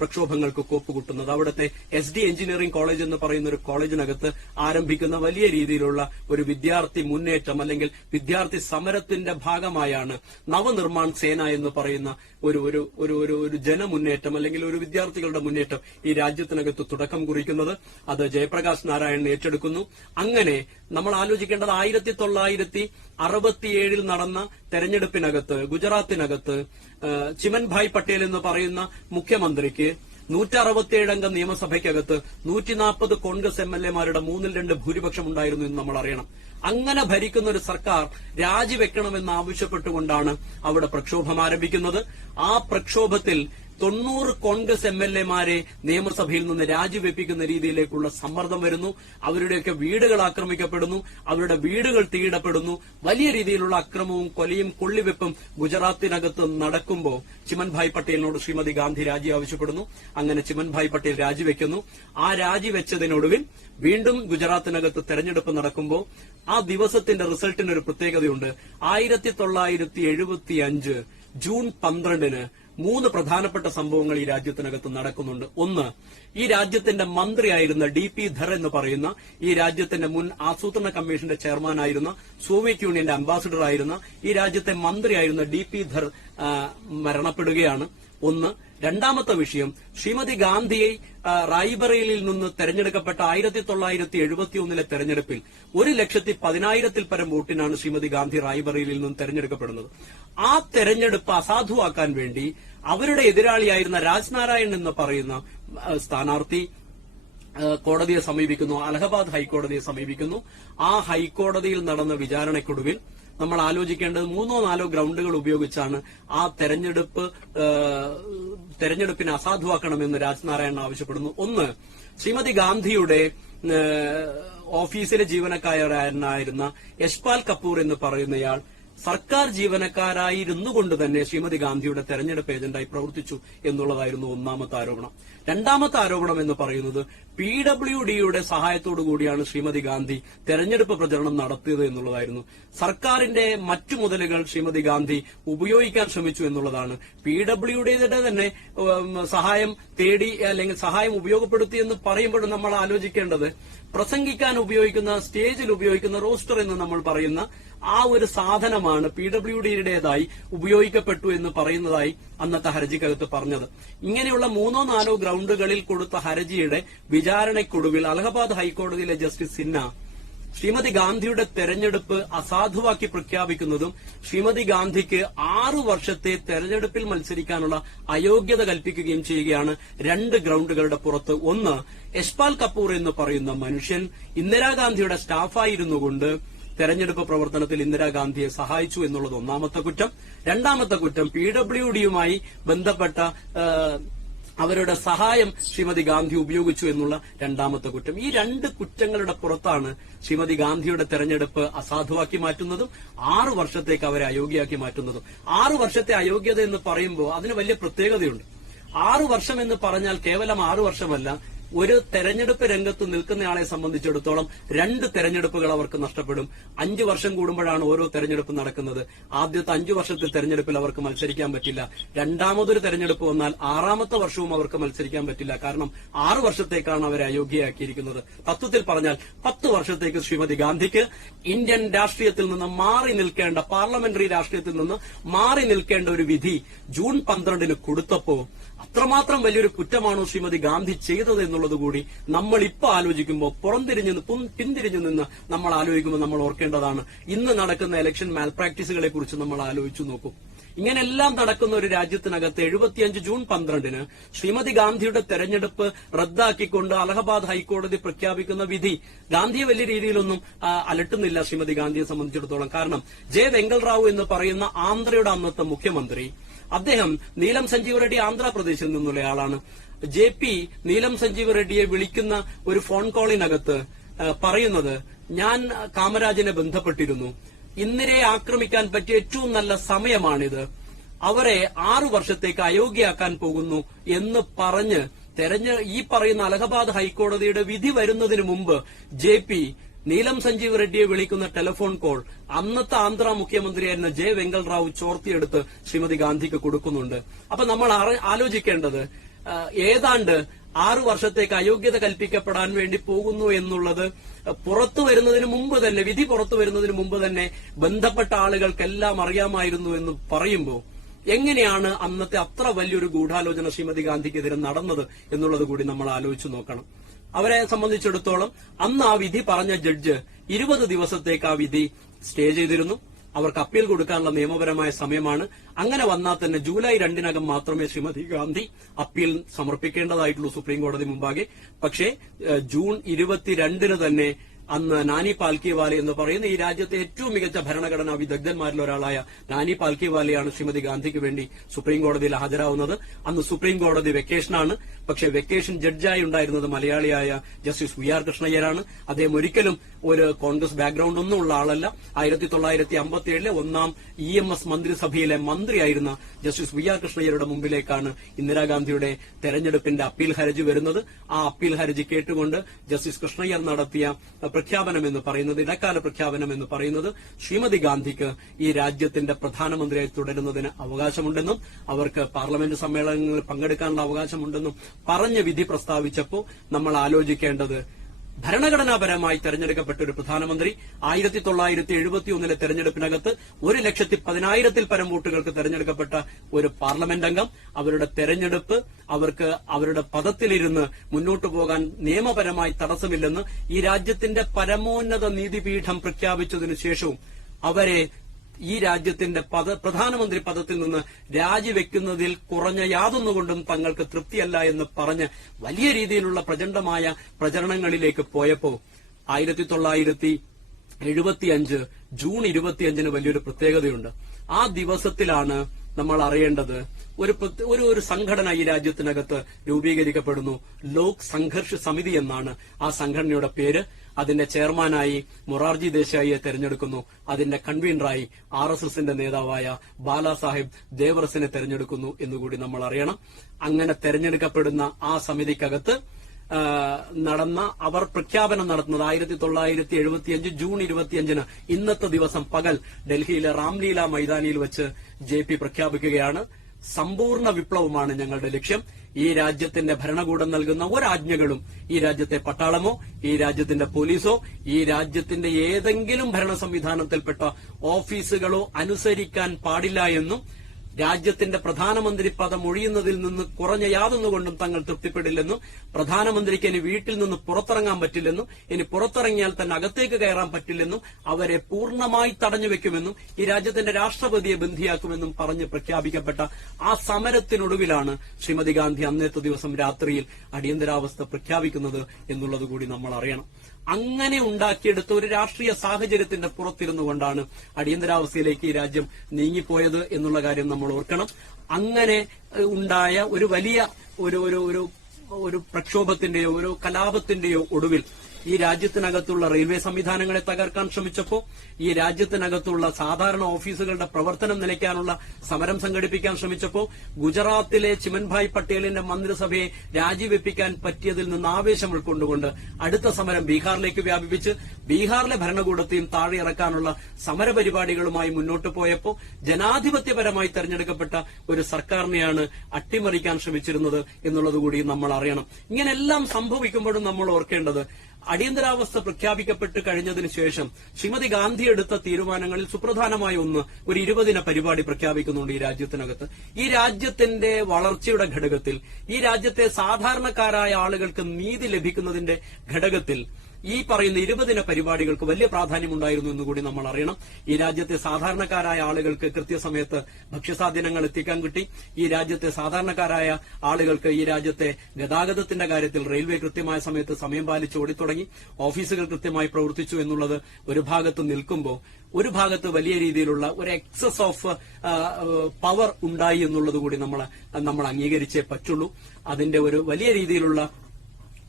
പ്രക്ഷോഭങ്ങൾക്ക് കോപ്പുകൂട്ടുന്നത്. അവിടുത്തെ SD എഞ്ചിനീയറിംഗ് കോളേജ് എന്ന് പറയുന്ന ഒരു കോളേജിനകത്ത് ആരംഭിക്കുന്ന വലിയ രീതിയിലുള്ള ഒരു വിദ്യാർത്ഥി മുന്നേറ്റം അല്ലെങ്കിൽ വിദ്യാർത്ഥി സമരത്തിന്റെ ഭാഗമായാണ് നവനിർമ്മാൺ സേന എന്ന് പറയുന്ന ഒരു ജനമുന്നേറ്റം അല്ലെങ്കിൽ ഒരു വിദ്യാർത്ഥികളുടെ മുന്നേറ്റം ഈ രാജ്യത്തിനകത്ത് തുടക്കം കുറിക്കുന്നത്. അത് ജയപ്രകാശ് നാരായണൻ ഏറ്റെടുക്കുന്നു. അങ്ങനെ നമ്മൾ ആലോചിക്കേണ്ടത് 1967-ൽ നടന്ന തെരഞ്ഞെടുപ്പിനകത്ത് ഗുജറാത്തിനകത്ത് ചിമൻഭായ് പട്ടേൽ എന്ന് പറയുന്ന മുഖ്യമന്ത്രിക്ക് 167 അംഗ നിയമസഭയ്ക്കകത്ത് 140 കോൺഗ്രസ് MLA-മാരുടെ 2/3 ഭൂരിപക്ഷം ഉണ്ടായിരുന്നു എന്ന് നമ്മൾ അറിയണം. അങ്ങനെ ഭരിക്കുന്ന ഒരു സർക്കാർ രാജിവെക്കണമെന്ന് ആവശ്യപ്പെട്ടുകൊണ്ടാണ് അവിടെ പ്രക്ഷോഭം ആരംഭിക്കുന്നത്. ആ പ്രക്ഷോഭത്തിൽ 90 കോൺഗ്രസ് MLA-മാരെ നിയമസഭയിൽ നിന്ന് രാജിവെപ്പിക്കുന്ന രീതിയിലേക്കുള്ള സമ്മർദ്ദം വരുന്നു. അവരുടെയൊക്കെ വീടുകൾ ആക്രമിക്കപ്പെടുന്നു, അവരുടെ വീടുകൾ തീയിടപ്പെടുന്നു. വലിയ രീതിയിലുള്ള അക്രമവും കൊലയും കൊള്ളിവെപ്പും ഗുജറാത്തിനകത്ത് നടക്കുമ്പോൾ ചിമൻഭായ് പട്ടേലിനോട് ശ്രീമതി ഗാന്ധി രാജി ആവശ്യപ്പെടുന്നു. അങ്ങനെ ചിമൻഭായ് പട്ടേൽ രാജിവെക്കുന്നു. ആ രാജിവെച്ചതിനൊടുവിൽ വീണ്ടും ഗുജറാത്തിനകത്ത് തെരഞ്ഞെടുപ്പ് നടക്കുമ്പോൾ ആ ദിവസത്തിന്റെ റിസൾട്ടിന് ഒരു പ്രത്യേകതയുണ്ട്. 1975 ജൂൺ 12-ന് 3 പ്രധാനപ്പെട്ട സംഭവങ്ങൾ ഈ രാജ്യത്തിനകത്ത് നടക്കുന്നുണ്ട്. ഒന്ന്, ഈ രാജ്യത്തിന്റെ മന്ത്രിയായിരുന്ന DP ധർ എന്ന് പറയുന്ന, ഈ രാജ്യത്തിന്റെ മുൻ ആസൂത്രണ കമ്മീഷന്റെ ചെയർമാനായിരുന്ന, സോവിയറ്റ് യൂണിയന്റെ അംബാസിഡർ ആയിരുന്ന, ഈ രാജ്യത്തെ മന്ത്രിയായിരുന്ന DP ധർ മരണപ്പെടുകയാണ്. ഒന്ന്. രണ്ടാമത്തെ വിഷയം, ശ്രീമതി ഗാന്ധിയെ റായ്ബറേലിയിൽ നിന്ന് തെരഞ്ഞെടുക്കപ്പെട്ട 1971 തെരഞ്ഞെടുപ്പിൽ 1,10,000-ൽ പരം വോട്ടിനാണ് ശ്രീമതി ഗാന്ധി റായ്ബറേലിയിൽ നിന്ന് തെരഞ്ഞെടുക്കപ്പെടുന്നത്. ആ തെരഞ്ഞെടുപ്പ് അസാധുവാക്കാൻ വേണ്ടി അവരുടെ എതിരാളിയായിരുന്ന രാജ്നാരായൺ എന്ന് പറയുന്ന സ്ഥാനാർത്ഥി കോടതിയെ സമീപിക്കുന്നു, അലഹബാദ് ഹൈക്കോടതിയെ സമീപിക്കുന്നു. ആ ഹൈക്കോടതിയിൽ നടന്ന വിചാരണയ്ക്കൊടുവിൽ നമ്മൾ ആലോചിക്കേണ്ടത് 3-4 ഗ്രൗണ്ടുകൾ ഉപയോഗിച്ചാണ് ആ തെരഞ്ഞെടുപ്പിനെ അസാധുവാക്കണമെന്ന് രാജ്നാരായൺ ആവശ്യപ്പെടുന്നു. ഒന്ന്, ശ്രീമതി ഗാന്ധിയുടെ ഓഫീസിലെ ജീവനക്കാരനായിരുന്ന യശ്പാൽ കപൂർ എന്ന് പറയുന്നയാൾ സർക്കാർ ജീവനക്കാരായിരുന്നു കൊണ്ട് തന്നെ ശ്രീമതി ഗാന്ധിയുടെ തെരഞ്ഞെടുപ്പ് ഏജന്റായി പ്രവർത്തിച്ചു എന്നുള്ളതായിരുന്നു ഒന്നാമത്തെ ആരോപണം. രണ്ടാമത്തെ ആരോപണം എന്ന് പറയുന്നത് PWDയുടെ സഹായത്തോടുകൂടിയാണ് ശ്രീമതി ഗാന്ധി തെരഞ്ഞെടുപ്പ് പ്രചരണം നടത്തിയത് എന്നുള്ളതായിരുന്നു. സർക്കാരിന്റെ മറ്റു മുതലുകൾ ശ്രീമതി ഗാന്ധി ഉപയോഗിക്കാൻ ശ്രമിച്ചു എന്നുള്ളതാണ്. PWDയുടെ തന്നെ സഹായം തേടി അല്ലെങ്കിൽ സഹായം ഉപയോഗപ്പെടുത്തി എന്ന് പറയുമ്പോൾ നമ്മൾ ആലോചിക്കേണ്ടത് പ്രസംഗിക്കാൻ ഉപയോഗിക്കുന്ന, സ്റ്റേജിൽ ഉപയോഗിക്കുന്ന റോസ്റ്റർ എന്ന് നമ്മൾ പറയുന്ന ആ ഒരു സാധനമാണ് PWDയുടേതായി ഉപയോഗിക്കപ്പെട്ടു എന്ന് പറയുന്നതായി അന്നത്തെ ഹർജിക്കകത്ത് പറഞ്ഞത്. ഇങ്ങനെയുള്ള 3-4 ഗ്രൗണ്ടുകളിൽ കൊടുത്ത ഹർജിയുടെ വിചാരണയ്ക്കൊടുവിൽ അലഹബാദ് ഹൈക്കോടതിയിലെ ജസ്റ്റിസ് സിൻഹ ശ്രീമതി ഗാന്ധിയുടെ തെരഞ്ഞെടുപ്പ് അസാധുവാക്കി പ്രഖ്യാപിക്കുന്നതും ശ്രീമതി ഗാന്ധിക്ക് 6 വർഷത്തെ തെരഞ്ഞെടുപ്പിൽ മത്സരിക്കാനുള്ള അയോഗ്യത കൽപ്പിക്കുകയും ചെയ്യുകയാണ് 2 ഗ്രൗണ്ടുകളുടെ പുറത്ത്. ഒന്ന്, യശ്പാൽ കപൂർ എന്ന് പറയുന്ന മനുഷ്യൻ ഇന്ദിരാഗാന്ധിയുടെ സ്റ്റാഫായിരുന്നുകൊണ്ട് തെരഞ്ഞെടുപ്പ് പ്രവർത്തനത്തിൽ ഇന്ദിരാഗാന്ധിയെ സഹായിച്ചു എന്നുള്ളത് ഒന്നാമത്തെ കുറ്റം. രണ്ടാമത്തെ കുറ്റം, PWDയുമായി ബന്ധപ്പെട്ട അവരുടെ സഹായം ശ്രീമതി ഗാന്ധി ഉപയോഗിച്ചു എന്നുള്ള രണ്ടാമത്തെ കുറ്റം. ഈ 2 കുറ്റങ്ങളുടെ പുറത്താണ് ശ്രീമതി ഗാന്ധിയുടെ തെരഞ്ഞെടുപ്പ് അസാധുവാക്കി മാറ്റുന്നതും 6 വർഷത്തേക്ക് അവരെ അയോഗ്യയാക്കി മാറ്റുന്നതും. 6 വർഷത്തെ അയോഗ്യത എന്ന് പറയുമ്പോൾ അതിന് വലിയ പ്രത്യേകതയുണ്ട്. 6 വർഷം എന്ന് പറഞ്ഞാൽ കേവലം 6 വർഷമല്ല, ഒരു തെരഞ്ഞെടുപ്പ് രംഗത്ത് നിൽക്കുന്നയാളെ സംബന്ധിച്ചിടത്തോളം 2 തെരഞ്ഞെടുപ്പുകൾ അവർക്ക് നഷ്ടപ്പെടും. 5 വർഷം കൂടുമ്പോഴാണ് ഓരോ തെരഞ്ഞെടുപ്പ് നടക്കുന്നത്. ആദ്യത്തെ 5 വർഷത്തെ തെരഞ്ഞെടുപ്പിൽ അവർക്ക് മത്സരിക്കാൻ പറ്റില്ല. രണ്ടാമതൊരു തെരഞ്ഞെടുപ്പ് വന്നാൽ 6ാമത്തെ വർഷവും അവർക്ക് മത്സരിക്കാൻ പറ്റില്ല. കാരണം 6 വർഷത്തേക്കാണ് അവരെ അയോഗ്യയാക്കിയിരിക്കുന്നത്. തത്വത്തിൽ പറഞ്ഞാൽ 10 വർഷത്തേക്ക് ശ്രീമതി ഗാന്ധിക്ക് ഇന്ത്യൻ രാഷ്ട്രീയത്തിൽ നിന്ന് മാറി നിൽക്കേണ്ട, പാർലമെന്ററി രാഷ്ട്രീയത്തിൽ നിന്ന് മാറി നിൽക്കേണ്ട ഒരു വിധി ജൂൺ 12-ന് കൊടുത്തപ്പോ അത്രമാത്രം വലിയൊരു കുറ്റമാണോ ശ്രീമതി ഗാന്ധി ചെയ്തത് എന്നുള്ളത് കൂടി നമ്മൾ ഇപ്പൊ ആലോചിക്കുമ്പോൾ പിന്തിരിഞ്ഞു നിന്ന് നമ്മൾ ആലോചിക്കുമ്പോൾ നമ്മൾ ഓർക്കേണ്ടതാണ്. ഇന്ന് നടക്കുന്ന ഇലക്ഷൻ മാൽപ്രാക്ടീസുകളെ കുറിച്ച് നമ്മൾ ആലോചിച്ചു നോക്കും. ഇങ്ങനെല്ലാം നടക്കുന്ന ഒരു രാജ്യത്തിനകത്ത് 75 ജൂൺ 12-ന് ശ്രീമതി ഗാന്ധിയുടെ തെരഞ്ഞെടുപ്പ് റദ്ദാക്കിക്കൊണ്ട് അലഹബാദ് ഹൈക്കോടതി പ്രഖ്യാപിക്കുന്ന വിധി ഗാന്ധിയെ വലിയ രീതിയിലൊന്നും അലട്ടുന്നില്ല ശ്രീമതി ഗാന്ധിയെ സംബന്ധിച്ചിടത്തോളം. കാരണം ജെ വെങ്കൽ റാവു എന്ന് പറയുന്ന ആന്ധ്രയുടെ അന്നത്തെ മുഖ്യമന്ത്രി, അദ്ദേഹം നീലം സഞ്ജീവ് റെഡ്ഡി ആന്ധ്രാപ്രദേശിൽ നിന്നുള്ളയാളാണ്. JP നീലം സഞ്ജീവ് റെഡ്ഡിയെ വിളിക്കുന്ന ഒരു ഫോൺ കോളിനകത്ത് പറയുന്നത്, ഞാൻ കാമരാജിനെ ബന്ധപ്പെട്ടിരുന്നു, ഇന്ദിരയെ ആക്രമിക്കാൻ പറ്റിയ ഏറ്റവും നല്ല സമയമാണിത്, അവരെ 6 വർഷത്തേക്ക് അയോഗ്യയാക്കാൻ പോകുന്നു എന്ന് പറഞ്ഞ് ഈ പറയുന്ന അലഹബാദ് ഹൈക്കോടതിയുടെ വിധി വരുന്നതിന് മുമ്പ് JP നീലം സഞ്ജീവ് റെഡ്ഡിയെ വിളിക്കുന്ന ടെലിഫോൺ കോൾ അന്നത്തെ ആന്ധ്ര മുഖ്യമന്ത്രിയായിരുന്ന ജെ വെങ്കൽ റാവു ചോർത്തിയെടുത്ത് ശ്രീമതി ഗാന്ധിക്ക് കൊടുക്കുന്നുണ്ട്. അപ്പൊ നമ്മൾ ആലോചിക്കേണ്ടത് ഏതാണ്ട് 6 വർഷത്തേക്ക് അയോഗ്യത കൽപ്പിക്കപ്പെടാൻ വേണ്ടി പോകുന്നു എന്നുള്ളത് പുറത്തു വരുന്നതിന് മുമ്പ് തന്നെ, വിധി പുറത്തു വരുന്നതിന് മുമ്പ് തന്നെ ബന്ധപ്പെട്ട ആളുകൾക്കെല്ലാം അറിയാമായിരുന്നു എന്ന് പറയുമ്പോൾ എങ്ങനെയാണ് അന്നത്തെ അത്ര വലിയൊരു ഗൂഢാലോചന ശ്രീമതി ഗാന്ധിക്കെതിരെ നടന്നത് എന്നുള്ളത് കൂടി നമ്മൾ ആലോചിച്ചു നോക്കണം. അവരെ സംബന്ധിച്ചിടത്തോളം അന്ന് ആ വിധി പറഞ്ഞ ജഡ്ജ് 20 ദിവസത്തേക്ക് ആ വിധി സ്റ്റേ ചെയ്തിരുന്നു. അവർക്ക് അപ്പീൽ കൊടുക്കാനുള്ള നിയമപരമായ സമയമാണ്. അങ്ങനെ വന്നാൽ തന്നെ ജൂലൈ 2-നകം മാത്രമേ ശ്രീമതി ഗാന്ധി അപ്പീൽ സമർപ്പിക്കേണ്ടതായിട്ടുള്ളൂ സുപ്രീം കോടതി മുമ്പാകെ. പക്ഷേ ജൂൺ 22-ന് തന്നെ അന്ന് നാനി പാൽക്കിവാല എന്ന് പറയുന്ന ഈ രാജ്യത്തെ ഏറ്റവും മികച്ച ഭരണഘടനാ വിദഗ്ധന്മാരിൽ ഒരാളായ നാനി പാൽക്കിവാലയാണ് ശ്രീമതി ഗാന്ധിക്ക് വേണ്ടി സുപ്രീം കോടതിയിൽ ഹാജരാവുന്നത്. അന്ന് സുപ്രീം കോടതി വെക്കേഷനാണ്. പക്ഷേ വെക്കേഷൻ ജഡ്ജായി ഉണ്ടായിരുന്നത് മലയാളിയായ ജസ്റ്റിസ് വി ആർ കൃഷ്ണയ്യരാണ്. അദ്ദേഹം ഒരിക്കലും ഒരു കോൺഗ്രസ് ബാക്ക്ഗ്രൗണ്ട് ഒന്നും ഉള്ള ആളല്ല. 1957 ഒന്നാം EMS മന്ത്രിസഭയിലെ മന്ത്രിയായിരുന്ന ജസ്റ്റിസ് വി ആർ കൃഷ്ണയ്യരുടെ മുമ്പിലേക്കാണ് ഇന്ദിരാഗാന്ധിയുടെ തെരഞ്ഞെടുപ്പിന്റെ അപ്പീൽ ഹർജി വരുന്നത്. ആ അപ്പീൽ ഹർജി കേട്ടുകൊണ്ട് ജസ്റ്റിസ് കൃഷ്ണയ്യർ നടത്തിയ പ്രഖ്യാപനം എന്ന് പറയുന്നത്, ഇടക്കാല പ്രഖ്യാപനം എന്ന് പറയുന്നത്, ശ്രീമതി ഗാന്ധിക്ക് ഈ രാജ്യത്തിന്റെ പ്രധാനമന്ത്രിയായി തുടരുന്നതിന് അവകാശമുണ്ടെന്നും അവർക്ക് പാർലമെന്റ് സമ്മേളനങ്ങളിൽ പങ്കെടുക്കാനുള്ള അവകാശമുണ്ടെന്നും പറഞ്ഞ് വിധി പ്രസ്താവിച്ചപ്പോൾ നമ്മൾ ആലോചിക്കേണ്ടത്, ഭരണഘടനാപരമായി തെരഞ്ഞെടുക്കപ്പെട്ട ഒരു പ്രധാനമന്ത്രി 1971 തെരഞ്ഞെടുപ്പിനകത്ത് 1,10,000 പരം വോട്ടുകൾക്ക് തെരഞ്ഞെടുക്കപ്പെട്ട ഒരു പാർലമെന്റ് അംഗം, അവരുടെ തെരഞ്ഞെടുപ്പ് അവർക്ക് അവരുടെ പദത്തിലിരുന്ന് മുന്നോട്ടു പോകാൻ നിയമപരമായി തടസ്സമില്ലെന്ന് ഈ രാജ്യത്തിന്റെ പരമോന്നത നീതിപീഠം പ്രഖ്യാപിച്ചതിനു ശേഷവും അവരെ ഈ രാജ്യത്തിന്റെ പ്രധാനമന്ത്രി പദത്തിൽ നിന്ന് രാജിവെക്കുന്നതിൽ കുറഞ്ഞ യാതൊന്നുകൊണ്ടും തങ്ങൾക്ക് തൃപ്തിയല്ല എന്ന് പറഞ്ഞ് വലിയ രീതിയിലുള്ള പ്രചണ്ഡമായ പ്രചരണങ്ങളിലേക്ക് പോയപ്പോൾ 1975 ജൂൺ 25 വലിയൊരു പ്രത്യേകതയുണ്ട്. ആ ദിവസത്തിലാണ് നമ്മൾ അറിയേണ്ടത് ഒരു സംഘടന ഈ രാജ്യത്തിനകത്ത് രൂപീകരിക്കപ്പെടുന്നു. ലോക് സംഘർഷ് സമിതി എന്നാണ് ആ സംഘടനയുടെ പേര്. അതിന്റെ ചെയർമാനായി മൊറാർജി ദേശായിയെ തെരഞ്ഞെടുക്കുന്നു. അതിന്റെ കൺവീനറായി RSSന്റെ നേതാവായ ബാലാസാഹിബ് ദേവർസിനെ തെരഞ്ഞെടുക്കുന്നു എന്നുകൂടി നമ്മൾ അറിയണം. അങ്ങനെ തെരഞ്ഞെടുക്കപ്പെടുന്ന ആ സമിതിക്കകത്ത് അവർ പ്രഖ്യാപനം നടത്തുന്നത് 1975 ജൂൺ 25 ഇന്നത്തെ ദിവസം പകൽ ഡൽഹിയിലെ രാംലീല മൈതാനിയിൽ വെച്ച് JP പ്രഖ്യാപിക്കുകയാണ്, സമ്പൂർണ്ണ വിപ്ലവമാണ് ഞങ്ങളുടെ ലക്ഷ്യം. ഈ രാജ്യത്തിന്റെ ഭരണകൂടം നൽകുന്ന ഒരാജ്ഞകളും ഈ രാജ്യത്തെ പട്ടാളമോ ഈ രാജ്യത്തിന്റെ പോലീസോ ഈ രാജ്യത്തിന്റെ ഏതെങ്കിലും ഭരണ സംവിധാനത്തിൽപ്പെട്ട ഓഫീസുകളോ അനുസരിക്കാൻ പാടില്ല എന്നും രാജ്യത്തിന്റെ പ്രധാനമന്ത്രി പദം ഒഴിയുന്നതിൽ നിന്ന് കുറഞ്ഞ യാതൊന്നുകൊണ്ടും തങ്ങൾ തൃപ്തിപ്പെടില്ലെന്നും പ്രധാനമന്ത്രിക്ക് ഇനി വീട്ടിൽ നിന്ന് പുറത്തിറങ്ങാൻ പറ്റില്ലെന്നും ഇനി പുറത്തിറങ്ങിയാൽ തന്നെ അകത്തേക്ക് കയറാൻ പറ്റില്ലെന്നും അവരെ പൂർണ്ണമായി തടഞ്ഞുവെക്കുമെന്നും ഈ രാജ്യത്തിന്റെ രാഷ്ട്രപതിയെ ബന്ധിയാക്കുമെന്നും പറഞ്ഞ് പ്രഖ്യാപിക്കപ്പെട്ട ആ സമരത്തിനൊടുവിലാണ് ശ്രീമതി ഗാന്ധി അന്നത്തെ ദിവസം രാത്രിയിൽ അടിയന്തരാവസ്ഥ പ്രഖ്യാപിക്കുന്നത് എന്നുള്ളതുകൂടി നമ്മൾ അറിയണം. അങ്ങനെ ഉണ്ടാക്കിയെടുത്ത ഒരു രാഷ്ട്രീയ സാഹചര്യത്തിന്റെ പുറത്തിരുന്നുകൊണ്ടാണ് അടിയന്തരാവസ്ഥയിലേക്ക് ഈ രാജ്യം നീങ്ങിപ്പോയത് എന്നുള്ള കാര്യം നമ്മൾ ഓർക്കണം. അങ്ങനെ ഉണ്ടായ ഒരു വലിയ ഒരു പ്രക്ഷോഭത്തിന്റെയോ ഒരു കലാപത്തിന്റെയോ ഒടുവിൽ ഈ രാജ്യത്തിനകത്തുള്ള റെയിൽവേ സംവിധാനങ്ങളെ തകർക്കാൻ ശ്രമിച്ചപ്പോൾ, ഈ രാജ്യത്തിനകത്തുള്ള സാധാരണ ഓഫീസുകളുടെ പ്രവർത്തനം നിലയ്ക്കാനുള്ള സമരം സംഘടിപ്പിക്കാൻ ശ്രമിച്ചപ്പോൾ, ഗുജറാത്തിലെ ചിമൻഭായ് പട്ടേലിന്റെ മന്ത്രിസഭയെ രാജിവെപ്പിക്കാൻ പറ്റിയതിൽ നിന്ന് ആവേശം ഉൾക്കൊണ്ടുകൊണ്ട് അടുത്ത സമരം ബീഹാറിലേക്ക് വ്യാപിപ്പിച്ച് ബീഹാറിലെ ഭരണകൂടത്തെയും താഴെ ഇറക്കാനുള്ള സമരപരിപാടികളുമായി മുന്നോട്ട് പോയപ്പോൾ ജനാധിപത്യപരമായി തെരഞ്ഞെടുക്കപ്പെട്ട ഒരു സർക്കാരിനെയാണ് അട്ടിമറിക്കാൻ ശ്രമിച്ചിരുന്നത് എന്നുള്ളതുകൂടി നമ്മൾ അറിയണം. ഇങ്ങനെല്ലാം സംഭവിക്കുമ്പോഴും നമ്മൾ ഓർക്കേണ്ടത്, അടിയന്തരാവസ്ഥ പ്രഖ്യാപിക്കപ്പെട്ട് കഴിഞ്ഞതിന് ശേഷം ശ്രീമതി ഗാന്ധി എടുത്ത തീരുമാനങ്ങളിൽ സുപ്രധാനമായ ഒന്ന്, ഒരു 20 പരിപാടി പ്രഖ്യാപിക്കുന്നുണ്ട് ഈ രാജ്യത്തിനകത്ത്. ഈ രാജ്യത്തിന്റെ വളർച്ചയുടെ ഘടകത്തിൽ, ഈ രാജ്യത്തെ സാധാരണക്കാരായ ആളുകൾക്ക് നീതി ലഭിക്കുന്നതിന്റെ ഘടകത്തിൽ ഈ പറയുന്ന 20 പരിപാടികൾക്ക് വലിയ പ്രാധാന്യമുണ്ടായിരുന്നു എന്നുകൂടി നമ്മൾ അറിയണം. ഈ രാജ്യത്തെ സാധാരണക്കാരായ ആളുകൾക്ക് കൃത്യസമയത്ത് ഭക്ഷ്യസാധനങ്ങൾ എത്തിക്കാൻ കിട്ടി. ഈ രാജ്യത്തെ സാധാരണക്കാരായ ആളുകൾക്ക് ഈ രാജ്യത്തെ ഗതാഗതത്തിന്റെ കാര്യത്തിൽ റെയിൽവേ കൃത്യമായ സമയത്ത് സമയം പാലിച്ച് ഓടിത്തുടങ്ങി. ഓഫീസുകൾ കൃത്യമായി പ്രവർത്തിച്ചു എന്നുള്ളത് ഒരു ഭാഗത്ത് നിൽക്കുമ്പോൾ, ഒരു ഭാഗത്ത് വലിയ രീതിയിലുള്ള ഒരു എക്സസ് ഓഫ് പവർ ഉണ്ടായി എന്നുള്ളത് കൂടി നമ്മൾ അംഗീകരിച്ചേ പറ്റുള്ളൂ. അതിന്റെ ഒരു വലിയ രീതിയിലുള്ള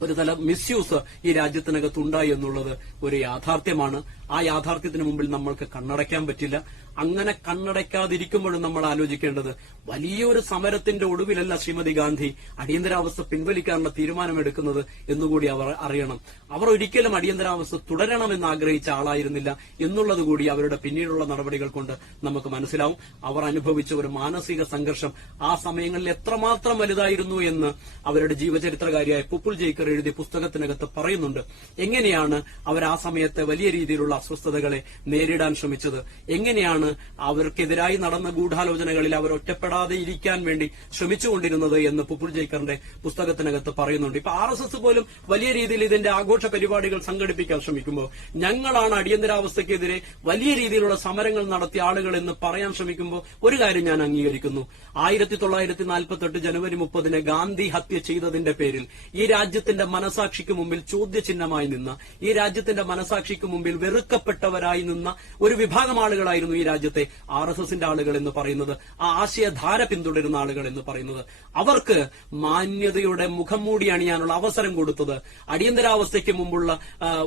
ഒരു തരം മിസ്യൂസ് ഈ രാജ്യത്തിനകത്ത് ഉണ്ടായി എന്നുള്ളത് ഒരു യാഥാർത്ഥ്യമാണ്. ആ യാഥാർത്ഥ്യത്തിന് മുമ്പിൽ നമ്മൾക്ക് കണ്ണടയ്ക്കാൻ പറ്റില്ല. അങ്ങനെ കണ്ണടയ്ക്കാതിരിക്കുമ്പോഴും നമ്മൾ ആലോചിക്കേണ്ടത്, വലിയൊരു സമരത്തിന്റെ ഒടുവിലല്ല ശ്രീമതി ഗാന്ധി അടിയന്തരാവസ്ഥ പിൻവലിക്കാനുള്ള തീരുമാനമെടുക്കുന്നത് എന്നുകൂടി അവർ അറിയണം. അവർ ഒരിക്കലും അടിയന്തരാവസ്ഥ തുടരണമെന്ന് ആഗ്രഹിച്ച ആളായിരുന്നില്ല എന്നുള്ളതുകൂടി അവരുടെ പിന്നീടുള്ള നടപടികൾ കൊണ്ട് നമുക്ക് മനസ്സിലാവും. അവർ അനുഭവിച്ച ഒരു മാനസിക സംഘർഷം ആ സമയങ്ങളിൽ എത്രമാത്രം വലുതായിരുന്നു എന്ന് അവരുടെ ജീവചരിത്രകാരിയായ പുപ്പുൾ ജയ്ക്കർ എഴുതിയ പുസ്തകത്തിനകത്ത് പറയുന്നുണ്ട്. എങ്ങനെയാണ് അവർ ആ സമയത്തെ വലിയ രീതിയിലുള്ള അസ്വസ്ഥതകളെ നേരിടാൻ ശ്രമിച്ചത്, എങ്ങനെയാണ് അവർക്കെതിരായി നടന്ന ഗൂഢാലോചനകളിൽ അവർ ഒറ്റപ്പെടാതെ ഇരിക്കാൻ വേണ്ടി ശ്രമിച്ചുകൊണ്ടിരുന്നത് എന്ന് പുപുൾ ജയ്ക്കറിന്റെ പുസ്തകത്തിനകത്ത് പറയുന്നുണ്ട്. ഇപ്പൊ RSS പോലും വലിയ രീതിയിൽ ഇതിന്റെ ആഘോഷ പരിപാടികൾ സംഘടിപ്പിക്കാൻ ശ്രമിക്കുമ്പോൾ, ഞങ്ങളാണ് അടിയന്തരാവസ്ഥയ്ക്കെതിരെ വലിയ രീതിയിലുള്ള സമരങ്ങൾ നടത്തിയ ആളുകൾ എന്ന് പറയാൻ ശ്രമിക്കുമ്പോൾ ഒരു കാര്യം ഞാൻ അംഗീകരിക്കുന്നു. 1948 ജനുവരി 30 ഗാന്ധി ഹത്യ ചെയ്തതിന്റെ പേരിൽ ഈ രാജ്യത്തിന്റെ മനസാക്ഷിക്ക് മുമ്പിൽ ചോദ്യചിഹ്നമായി നിന്ന, ഈ രാജ്യത്തിന്റെ മനസാക്ഷിക്ക് മുമ്പിൽ വെറുക്കപ്പെട്ടവരായി നിന്ന ഒരു വിഭാഗം ആളുകളായിരുന്നു ഈ രാജ്യത്തെ RSSന്റെ ആളുകൾ എന്ന് പറയുന്നത്, ആ ആശയധാര പിന്തുടരുന്ന ആളുകൾ എന്ന് പറയുന്നത്. അവർക്ക് മാന്യതയുടെ മുഖം മൂടി അണിയാനുള്ള അവസരം കൊടുത്തത് അടിയന്തരാവസ്ഥയ്ക്ക് മുമ്പുള്ള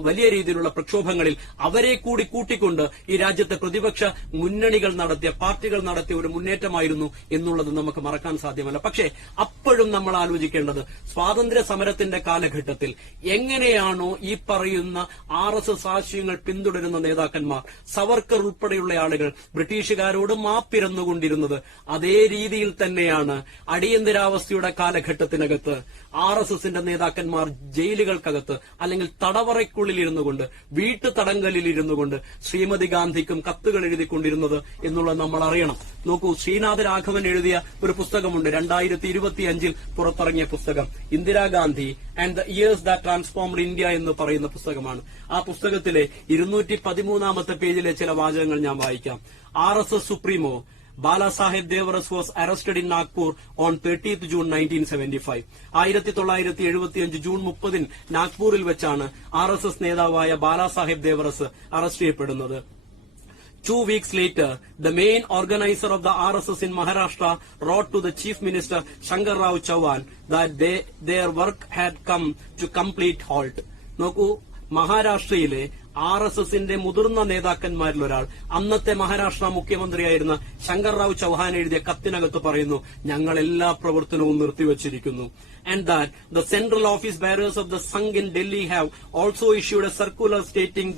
വലിയ രീതിയിലുള്ള പ്രക്ഷോഭങ്ങളിൽ അവരെ കൂടി കൂട്ടിക്കൊണ്ട് ഈ രാജ്യത്തെ പ്രതിപക്ഷ മുന്നണികൾ നടത്തിയ, പാർട്ടികൾ നടത്തിയ ഒരു മുന്നേറ്റമായിരുന്നു എന്നുള്ളത് നമുക്ക് മറക്കാൻ സാധ്യമല്ല. പക്ഷേ അപ്പോഴും നമ്മൾ ആലോചിക്കേണ്ടത്, സ്വാതന്ത്ര്യ സമരത്തിന്റെ കാലഘട്ടത്തിൽ എങ്ങനെയാണോ ഈ പറയുന്ന RSS ആശയങ്ങൾ പിന്തുടരുന്ന നേതാക്കന്മാർ, സവർക്കർ ഉൾപ്പെടെയുള്ള ആളുകൾ ബ്രിട്ടീഷുകാരോട് മാപ്പിരന്നുകൊണ്ടിരുന്നത്, അതേ രീതിയിൽ തന്നെയാണ് അടിയന്തരാവസ്ഥയുടെ കാലഘട്ടത്തിനകത്ത് RSSന്റെ നേതാക്കന്മാർ ജയിലുകൾക്കകത്ത് അല്ലെങ്കിൽ തടവറയ്ക്കുള്ളിൽ ഇരുന്നുകൊണ്ട്, വീട്ടുതടങ്കലിൽ ഇരുന്നുകൊണ്ട് ശ്രീമതി ഗാന്ധിക്കും കത്തുകൾ എഴുതിക്കൊണ്ടിരുന്നത് എന്നുള്ളത് നമ്മൾ അറിയണം. നോക്കൂ, ശ്രീനാഥ രാഘവൻ എഴുതിയ ഒരു പുസ്തകമുണ്ട്, 2025 പുറത്തിറങ്ങിയ പുസ്തകം, Indira Gandhi and the years that transformed India എന്ന് പറയുന്ന പുസ്തകമാണ്. ആ പുസ്തകത്തിലെ 213 പേജിലെ ചില വാചകങ്ങൾ ഞാൻ വായിക്കാം. RSS സുപ്രീമോ Balasaheb Devaras was arrested in Nagpur on 30th June 1975. 1975 June 30 നാഗ്പൂരിൽ വെച്ചാണ് RSS നേതാവായ ബാലാസാഹേബ് ദേവറസ് അറസ്റ്റ് ചെയ്യപ്പെടുന്നത്. 2 weeks later, the main organizer of the RSS in Maharashtra wrote to the Chief Minister Shankar Rao Chauhan that their work had come to complete halt. നോക്കൂ, മഹാരാഷ്ട്രയിലെ RSSന്റെ മുതിർന്ന നേതാക്കന്മാരിൽ ഒരാൾ, അന്നത്തെ മഹാരാഷ്ട്ര മുഖ്യമന്ത്രിയായിരുന്ന ശങ്കർ റാവു ചൌഹാൻ എഴുതിയ കത്തിനകത്ത് പറയുന്നു, ഞങ്ങൾ എല്ലാ പ്രവർത്തനവും നിർത്തിവച്ചിരിക്കുന്നു. And that the central office bearers of the Sangh in Delhi have also issued a circular stating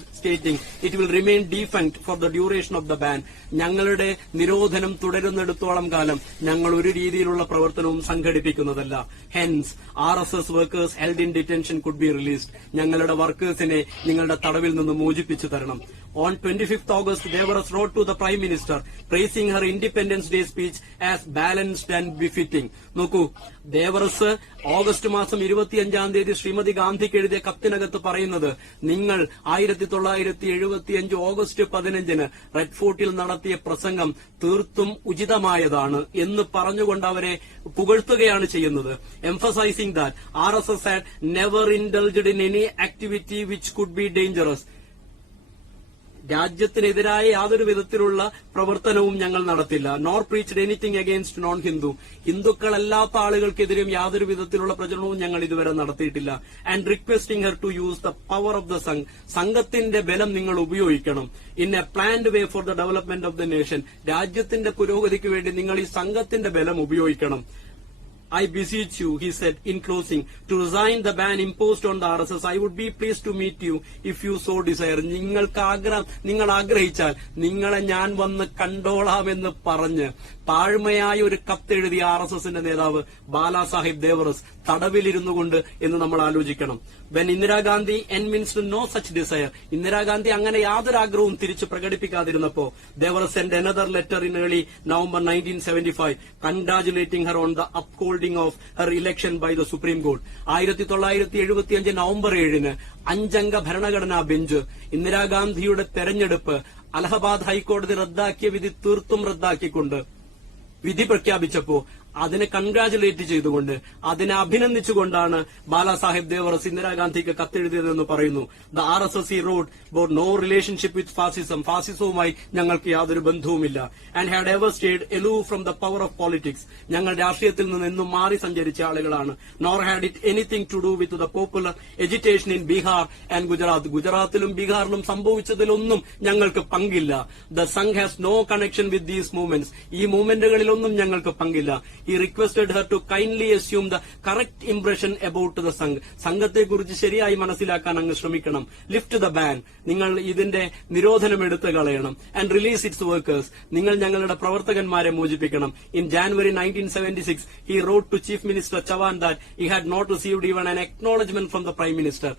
it will remain defunct for the duration of the ban. ഞങ്ങളുടെ നിരോധനം തുടരുന്നിടത്തോളം കാലം ഞങ്ങൾ ഒരു രീതിയിലുള്ള പ്രവർത്തനവും സംഘടിപ്പിക്കുന്നതല്ല. Hence, RSS workers held in detention could be released. ഞങ്ങളുടെ വർക്കേഴ്സിനെ നിങ്ങളുടെ തടവിൽ നിന്ന് മോചിപ്പിച്ചു തരണം. On 25th August, Devaras wrote to the Prime Minister praising her Independence Day speech as balanced and befitting. നോക്കൂ, ദേവറസ് ഓഗസ്റ്റ് മാസം 25 ശ്രീമതി ഗാന്ധിക്ക് എഴുതിയ കത്തിനകത്ത് പറയുന്നത്, നിങ്ങൾ 1975 ഓഗസ്റ്റ് 15 റെഡ് ഫോർട്ടിൽ നടത്തിയ പ്രസംഗം തീർത്തും ഉചിതമായതാണ് എന്ന് പറഞ്ഞുകൊണ്ട് അവരെ പുകഴ്ത്തുകയാണ് ചെയ്യുന്നത്. Emphasizing that RSS had never indulged in any activity which could be dangerous. രാജ്യത്തിനെതിരായ യാതൊരു വിധത്തിലുള്ള പ്രവർത്തനവും ഞങ്ങൾ നടത്തില്ല. Nor preached anything against non Hindu. ഹിന്ദുക്കളല്ലാത്ത ആളുകൾക്കെതിരെയും യാതൊരു വിധത്തിലുള്ള പ്രചരണവും ഞങ്ങൾ ഇതുവരെ നടത്തിയിട്ടില്ല. And requesting her to use the power of the Sangh. സംഘത്തിന്റെ ബലം നിങ്ങൾ ഉപയോഗിക്കണം. In a planned way for the development of the nation. രാജ്യത്തിന്റെ പുരോഗതിക്ക് വേണ്ടി നിങ്ങൾ ഈ സംഘത്തിന്റെ ബലം ഉപയോഗിക്കണം. I beseech you, he said in closing, to resign the ban imposed on the RSS. I would be pleased to meet you if you so desire. നിങ്ങൾ ആഗ്രഹിച്ചാൽ നിങ്ങളെ ഞാൻ വന്ന് കണ്ടോളാമെന്ന് പറഞ്ഞ് താഴ്മയായ ഒരു കത്തെഴുതിയ RSSന്റെ നേതാവ് ബാലാസാഹിബ് ദേവറസ് തടവിലിരുന്നുകൊണ്ട് എന്ന് നമ്മൾ ആലോചിക്കണം. When Indira Gandhi evinced no such desire, Indira Gandhi അങ്ങനെ യാതൊരു ആഗ്രഹവും തിരിച്ചു പ്രകടിപ്പിക്കാതിരുന്നപ്പോ Devaras sent another letter in early November 1975 congratulating her on the upholding of her election by the Supreme Court. 1975 November 7 അഞ്ചംഗ ഭരണഘടനാ ബെഞ്ച് ഇന്ദിരാഗാന്ധിയുടെ തെരഞ്ഞെടുപ്പ് അലഹബാദ് ഹൈക്കോടതി റദ്ദാക്കിയ വിധി തീർത്തും റദ്ദാക്കിക്കൊണ്ട് വിധി പ്രഖ്യാപിച്ചപ്പോ അതിനെ കൺഗ്രാജുലേറ്റ് ചെയ്തുകൊണ്ട്, അതിനെ അഭിനന്ദിച്ചുകൊണ്ടാണ് ബാലാസാഹിബ് ദേവറസ് ഇന്ദിരാഗാന്ധിക്ക് കത്തെഴുതിയതെന്ന് പറയുന്നു. The RSS road but no relationship with fascism. ഫാസിസവുമായി ഞങ്ങൾക്ക് യാതൊരു ബന്ധവുമില്ല. And had ever stayed aloof from the power of politics. ഞങ്ങൾ രാഷ്ട്രീയത്തിൽ നിന്ന് എന്നും മാറി സഞ്ചരിച്ച ആളുകളാണ്. Nor had it anything to do with the popular agitation in Bihar and Gujarat. ഗുജറാത്തിലും ബീഹാറിലും സംഭവിച്ചതിലൊന്നും ഞങ്ങൾക്ക് പങ്കില്ല. The Sangh has no connection with these movements. ഈ മൂവ്മെന്റുകളിലൊന്നും ഞങ്ങൾക്ക് പങ്കില്ല. he requested her to kindly assume the correct impression about the Sangh. സംഘത്തെക്കുറിച്ച് ശരിയായി മനസ്സിലാക്കാൻ അങ്ങ് ശ്രമിക്കണം. ലിഫ്റ്റ് ദ ബാൻ, നിങ്ങൾ ഇതിന്റെ നിരോധനം എടുത്തു കളയണം. ആൻഡ് റിലീസ് ഇറ്റ്സ് വർക്കേഴ്സ്, നിങ്ങൾ ഞങ്ങളുടെ പ്രവർത്തകന്മാരെ മോചിപ്പിക്കണം. In January 1976 he wrote to Chief Minister Chavan that he had not received even an acknowledgement from the Prime Minister.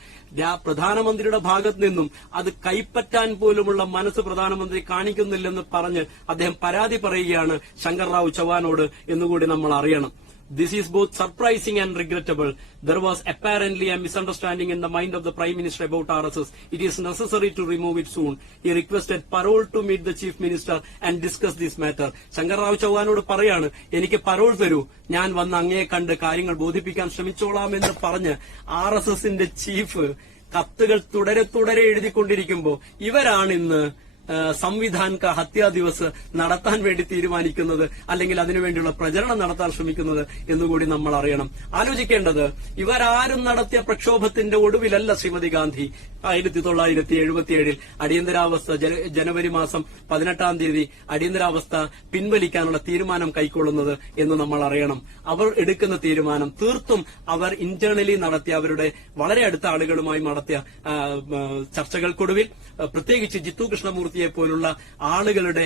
പ്രധാനമന്ത്രിയുടെ ഭാഗത്ത് നിന്നും അത് കൈപ്പറ്റാൻ പോലുമുള്ള മനസ്സ് പ്രധാനമന്ത്രി കാണിക്കുന്നില്ലെന്ന് പറഞ്ഞ് അദ്ദേഹം പരാതി പറയുകയാണ് ശങ്കർ റാവു ചവാനോട് എന്നുകൂടി നമ്മൾ അറിയണം. This is both surprising and regrettable. There was apparently a misunderstanding in the mind of the Prime Minister about RSS. It is necessary to remove it soon. He requested parole to meet the Chief Minister and discuss this matter. Shankar Rao ചവാനോട് പറയാണ്, എനിക്ക് parole തരൂ, ഞാൻ വന്ന് അങ്ങയെ കണ്ട് കാര്യങ്ങൾ ബോധിപ്പിക്കാൻ ശ്രമിച്ചോളാമെന്ന് പറഞ്ഞ് RSSന്റെ ചീഫ് കത്തുകൾ തുടരെ എഴുതിക്കൊണ്ടിരിക്കുമ്പോൾ ഇവരാണ് ഇന്ന് സംവിധാൻ കാ ഹത്യാ ദിവസ് നടത്താൻ വേണ്ടി തീരുമാനിക്കുന്നത്, അല്ലെങ്കിൽ അതിനുവേണ്ടിയുള്ള പ്രചരണം നടത്താൻ ശ്രമിക്കുന്നത് എന്നുകൂടി നമ്മൾ അറിയണം. ആലോചിക്കേണ്ടത്, ഇവരാരും നടത്തിയ പ്രക്ഷോഭത്തിന്റെ ഒടുവിലല്ല ശ്രീമതി ഗാന്ധി 1977 അടിയന്തരാവസ്ഥ ജനുവരി മാസം 18 അടിയന്തരാവസ്ഥ പിൻവലിക്കാനുള്ള തീരുമാനം കൈക്കൊള്ളുന്നത് എന്ന് നമ്മൾ അറിയണം. അവർ എടുക്കുന്ന തീരുമാനം തീർത്തും അവർ ഇന്റേണലി നടത്തിയ, അവരുടെ വളരെ അടുത്ത ആളുകളുമായി നടത്തിയ ചർച്ചകൾക്കൊടുവിൽ, പ്രത്യേകിച്ച് ജിത്തു കൃഷ്ണമൂർത്തിയെ പോലുള്ള ആളുകളുടെ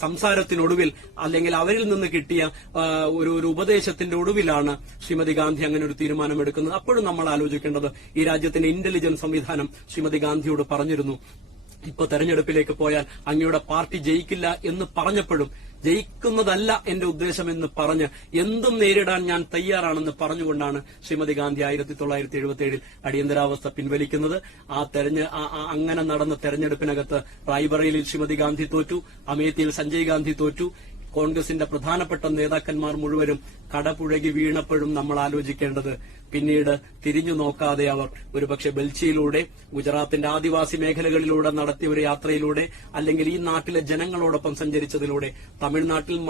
സംസാരത്തിനൊടുവിൽ, അല്ലെങ്കിൽ അവരിൽ നിന്ന് കിട്ടിയ ഒരു ഉപദേശത്തിന്റെ ഒടുവിലാണ് ശ്രീമതി ഗാന്ധി അങ്ങനെ ഒരു തീരുമാനമെടുക്കുന്നത്. അപ്പോഴും നമ്മൾ ആലോചിക്കേണ്ടത്, ഈ രാജ്യത്തിന്റെ ഇന്റലിജൻസ് സംവിധാനം ശ്രീമതി ഗാന്ധിയോട് പറഞ്ഞിരുന്നു, ഇപ്പൊ തെരഞ്ഞെടുപ്പിലേക്ക് പോയാൽ അങ്ങയുടെ പാർട്ടി ജയിക്കില്ല എന്ന് പറഞ്ഞപ്പോഴും, ജയിക്കുന്നതല്ല എന്റെ ഉദ്ദേശമെന്ന് പറഞ്ഞ് എന്തും നേരിടാൻ ഞാൻ തയ്യാറാണെന്ന് പറഞ്ഞുകൊണ്ടാണ് ശ്രീമതി ഗാന്ധി 1977 അടിയന്തരാവസ്ഥ പിൻവലിക്കുന്നത്. അങ്ങനെ നടന്ന തെരഞ്ഞെടുപ്പിനകത്ത് റായ്ബറേലിയിൽ ശ്രീമതി ഗാന്ധി തോറ്റു, അമേത്തിയിൽ സഞ്ജയ് ഗാന്ധി തോറ്റു. കോൺഗ്രസിന്റെ പ്രധാനപ്പെട്ട നേതാക്കന്മാർ മുഴുവനും കടപുഴകി വീണപ്പോഴും നമ്മൾ ആലോചിക്കേണ്ടത്, പിന്നീട് തിരിഞ്ഞു നോക്കാതെ അവർ ഒരുപക്ഷെ ബൽച്ചിയിലൂടെ, ഗുജറാത്തിന്റെ ആദിവാസി മേഖലകളിലൂടെ നടത്തിയ ഒരു യാത്രയിലൂടെ, അല്ലെങ്കിൽ ഈ നാട്ടിലെ ജനങ്ങളോടൊപ്പം സഞ്ചരിച്ചതിലൂടെ, തമിഴ്നാട്ടിൽ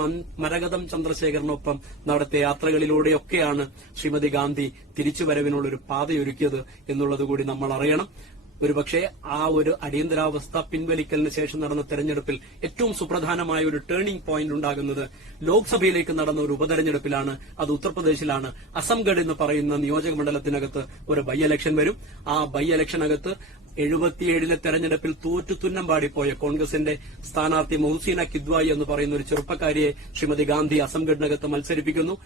മരകതം ചന്ദ്രശേഖരനൊപ്പം നടത്തിയ യാത്രകളിലൂടെയൊക്കെയാണ് ശ്രീമതി ഗാന്ധി തിരിച്ചുവരവിനുള്ളൊരു പാതയൊരുക്കിയത് എന്നുള്ളതുകൂടി നമ്മൾ അറിയണം. ഒരുപക്ഷെ ആ ഒരു അടിയന്തരാവസ്ഥ പിൻവലിക്കലിന് ശേഷം നടന്ന തെരഞ്ഞെടുപ്പിൽ ഏറ്റവും സുപ്രധാനമായ ഒരു ടേണിംഗ് പോയിന്റ് ഉണ്ടാകുന്നത് ലോക്സഭയിലേക്ക് നടന്ന ഒരു ഉപതെരഞ്ഞെടുപ്പിലാണ്. അത് ഉത്തർപ്രദേശിലാണ്. അസംഗഡ് എന്ന് പറയുന്ന നിയോജക മണ്ഡലത്തിനകത്ത് ഒരു ബൈ ഇലക്ഷൻ വരും. ആ ബൈ ഇലക്ഷനകത്ത് 77 തെരഞ്ഞെടുപ്പിൽ തോറ്റു തുന്നമ്പാടിപ്പോയ കോൺഗ്രസിന്റെ സ്ഥാനാർത്ഥി മൊഹ്സീന കിദ്വായി എന്ന് പറയുന്ന ഒരു ചെറുപ്പക്കാരിയെ ശ്രീമതി ഗാന്ധി അസംഗഡിനകത്ത് മത്സരിപ്പിക്കുന്നു.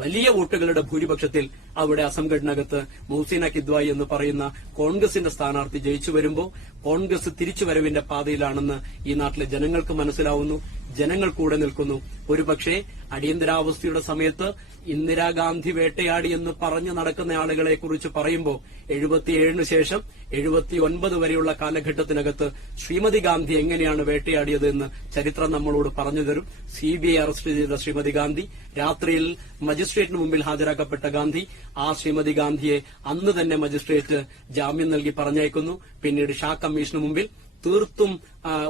വലിയ വോട്ടുകളുടെ ഭൂരിപക്ഷത്തിൽ അവിടെ അസംഗഡിനകത്ത് മൊഹ്സീന കിദ്വായി എന്ന് പറയുന്ന കോൺഗ്രസിന്റെ സ്ഥാനാർത്ഥി ജയിച്ചു വരുമ്പോൾ കോൺഗ്രസ് തിരിച്ചുവരവിന്റെ പാതയിലാണെന്ന് ഈ നാട്ടിലെ ജനങ്ങൾക്ക് മനസ്സിലാവുന്നു. ജനങ്ങൾ കൂടെ നിൽക്കുന്നു. ഒരുപക്ഷെ അടിയന്തരാവസ്ഥയുടെ സമയത്ത് ഇന്ദിരാഗാന്ധി വേട്ടയാടി എന്ന് പറഞ്ഞു നടക്കുന്ന ആളുകളെ കുറിച്ച് പറയുമ്പോൾ 77 ശേഷം 79 വരെയുള്ള കാലഘട്ടത്തിനകത്ത് ശ്രീമതി ഗാന്ധി എങ്ങനെയാണ് വേട്ടയാടിയത് എന്ന് ചരിത്രം നമ്മളോട് പറഞ്ഞു തരും. CBI അറസ്റ്റ് ചെയ്ത ശ്രീമതി ഗാന്ധി, രാത്രിയിൽ മജിസ്ട്രേറ്റിന് മുമ്പിൽ ഹാജരാക്കപ്പെട്ട ഗാന്ധി, ആ ശ്രീമതി ഗാന്ധിയെ അന്ന് തന്നെ മജിസ്ട്രേറ്റ് ജാമ്യം നൽകി പറഞ്ഞയക്കുന്നു. പിന്നീട് ഷാ കമ്മീഷന് മുമ്പിൽ തീർത്തും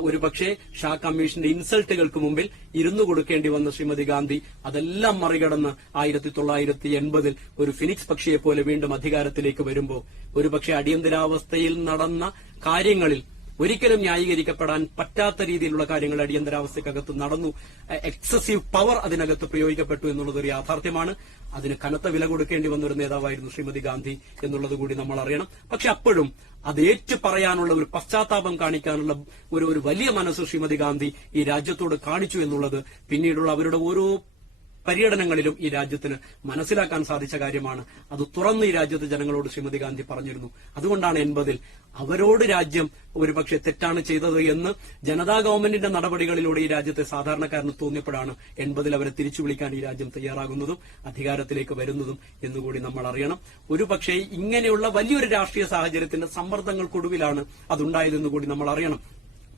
ഒരുപക്ഷെ ഷാ കമ്മീഷന്റെ ഇൻസൾട്ടുകൾക്ക് മുമ്പിൽ ഇരുന്നു കൊടുക്കേണ്ടി വന്ന ശ്രീമതി ഗാന്ധി അതെല്ലാം മറികടന്ന് 1980 ഒരു ഫിനിക്സ് പക്ഷിയെ പോലെ വീണ്ടും അധികാരത്തിലേക്ക് വരുമ്പോൾ ഒരുപക്ഷെ അടിയന്തരാവസ്ഥയിൽ നടന്ന കാര്യങ്ങളിൽ ഒരിക്കലും ന്യായീകരിക്കപ്പെടാൻ പറ്റാത്ത രീതിയിലുള്ള കാര്യങ്ങൾ അടിയന്തരാവസ്ഥയ്ക്കകത്ത് നടന്നു. എക്സസീവ് പവർ അതിനകത്ത് പ്രയോഗിക്കപ്പെട്ടു എന്നുള്ളത് ഒരു യാഥാർത്ഥ്യമാണ്. അതിന് കനത്ത വില കൊടുക്കേണ്ടി വന്ന ഒരു നേതാവായിരുന്നു ശ്രീമതി ഗാന്ധി എന്നുള്ളത് കൂടി നമ്മൾ അറിയണം. പക്ഷെ അപ്പോഴും അത് ഏറ്റു പറയാനുള്ള ഒരു പശ്ചാത്താപം കാണിക്കാനുള്ള ഒരു വലിയ മനസ്സ് ശ്രീമതി ഗാന്ധി ഈ രാജ്യത്തോട് കാണിച്ചു എന്നുള്ളത് പിന്നീടുള്ള അവരുടെ ഓരോ പര്യടനങ്ങളിലും ഈ രാജ്യത്തിന് മനസ്സിലാക്കാൻ സാധിച്ച കാര്യമാണ്. അത് തുറന്ന് ഈ രാജ്യത്തെ ജനങ്ങളോട് ശ്രീമതി ഗാന്ധി പറഞ്ഞിരുന്നു. അതുകൊണ്ടാണ് 80 അവരോട് രാജ്യം ഒരുപക്ഷെ തെറ്റാണ് ചെയ്തത് എന്ന് ജനതാ ഗവൺമെന്റിന്റെ നടപടികളിലൂടെ ഈ രാജ്യത്തെ സാധാരണക്കാരന് തോന്നിയപ്പോഴാണ് 80 അവരെ തിരിച്ചു വിളിക്കാൻ ഈ രാജ്യം തയ്യാറാകുന്നതും അധികാരത്തിലേക്ക് വരുന്നതും എന്നുകൂടി നമ്മൾ അറിയണം. ഒരുപക്ഷെ ഇങ്ങനെയുള്ള വലിയൊരു രാഷ്ട്രീയ സാഹചര്യത്തിന്റെ സമ്മർദ്ദങ്ങൾക്കൊടുവിലാണ് അതുണ്ടായതെന്ന് കൂടി നമ്മൾ അറിയണം.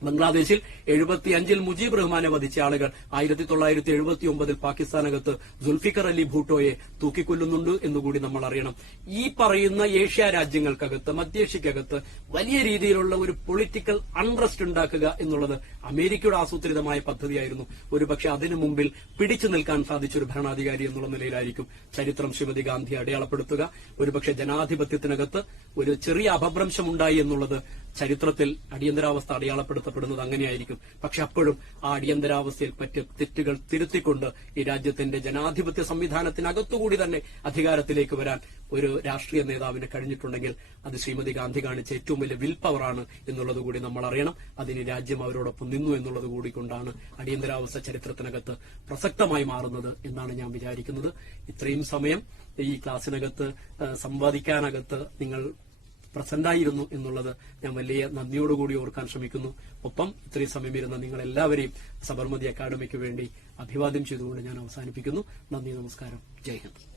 ബംഗ്ലാദേശിൽ 75 മുജീബ് റഹ്മാനെ വധിച്ച ആളുകൾ 1979 പാകിസ്ഥാനകത്ത് സുൽഫിക്കർ അലി ഭൂട്ടോയെ തൂക്കിക്കൊല്ലുന്നുണ്ട് എന്നുകൂടി നമ്മൾ അറിയണം. ഈ പറയുന്ന ഏഷ്യ രാജ്യങ്ങൾക്കകത്ത്, മധ്യേഷ്യക്കകത്ത് വലിയ രീതിയിലുള്ള ഒരു പൊളിറ്റിക്കൽ അൺറസ്റ്റ് ഉണ്ടാക്കുക എന്നുള്ളത് അമേരിക്കയുടെ ആസൂത്രിതമായ പദ്ധതിയായിരുന്നു. ഒരുപക്ഷെ അതിനു മുമ്പിൽ പിടിച്ചു നിൽക്കാൻ സാധിച്ചൊരു ഭരണാധികാരി എന്നുള്ള നിലയിലായിരിക്കും ചരിത്രം ശ്രീമതി ഗാന്ധി അടയാളപ്പെടുത്തുക. ഒരുപക്ഷെ ജനാധിപത്യത്തിനകത്ത് ഒരു ചെറിയ അപഭ്രംശമുണ്ടായി എന്നുള്ളത് ചരിത്രത്തിൽ അടിയന്തരാവസ്ഥ അടയാളപ്പെടുത്തപ്പെടുന്നത് അങ്ങനെയായിരിക്കും. പക്ഷെ അപ്പോഴും ആ അടിയന്തരാവസ്ഥയിൽ പറ്റിയ തെറ്റുകൾ തിരുത്തിക്കൊണ്ട് ഈ രാജ്യത്തിന്റെ ജനാധിപത്യ സംവിധാനത്തിനകത്തുകൂടി തന്നെ അധികാരത്തിലേക്ക് വരാൻ ഒരു രാഷ്ട്രീയ നേതാവിന് കഴിഞ്ഞിട്ടുണ്ടെങ്കിൽ അത് ശ്രീമതി ഗാന്ധി കാണിച്ച ഏറ്റവും വലിയ വിൽ പവറാണ് എന്നുള്ളത് കൂടി നമ്മൾ അറിയണം. അതിന് രാജ്യം അവരോടൊപ്പം നിന്നു എന്നുള്ളത് കൂടി കൊണ്ടാണ് അടിയന്തരാവസ്ഥ ചരിത്രത്തിനകത്ത് പ്രസക്തമായി മാറുന്നത് എന്നാണ് ഞാൻ വിചാരിക്കുന്നത്. ഇത്രയും സമയം ഈ ക്ലാസ്സിനകത്ത് സംവാദിക്കാനകത്ത് നിങ്ങൾ പ്രസന്റായിരുന്നു എന്നുള്ളത് ഞാൻ വലിയ നന്ദിയോടുകൂടി ഓർക്കാൻ ശ്രമിക്കുന്നു. ഒപ്പം ഇത്രയും സമയം ഇരുന്ന നിങ്ങൾ എല്ലാവരെയും സബർമതി അക്കാദമിക്ക് വേണ്ടി അഭിവാദ്യം ചെയ്തുകൊണ്ട് ഞാൻ അവസാനിപ്പിക്കുന്നു. നന്ദി, നമസ്കാരം, ജയ് ഹിന്ദ്.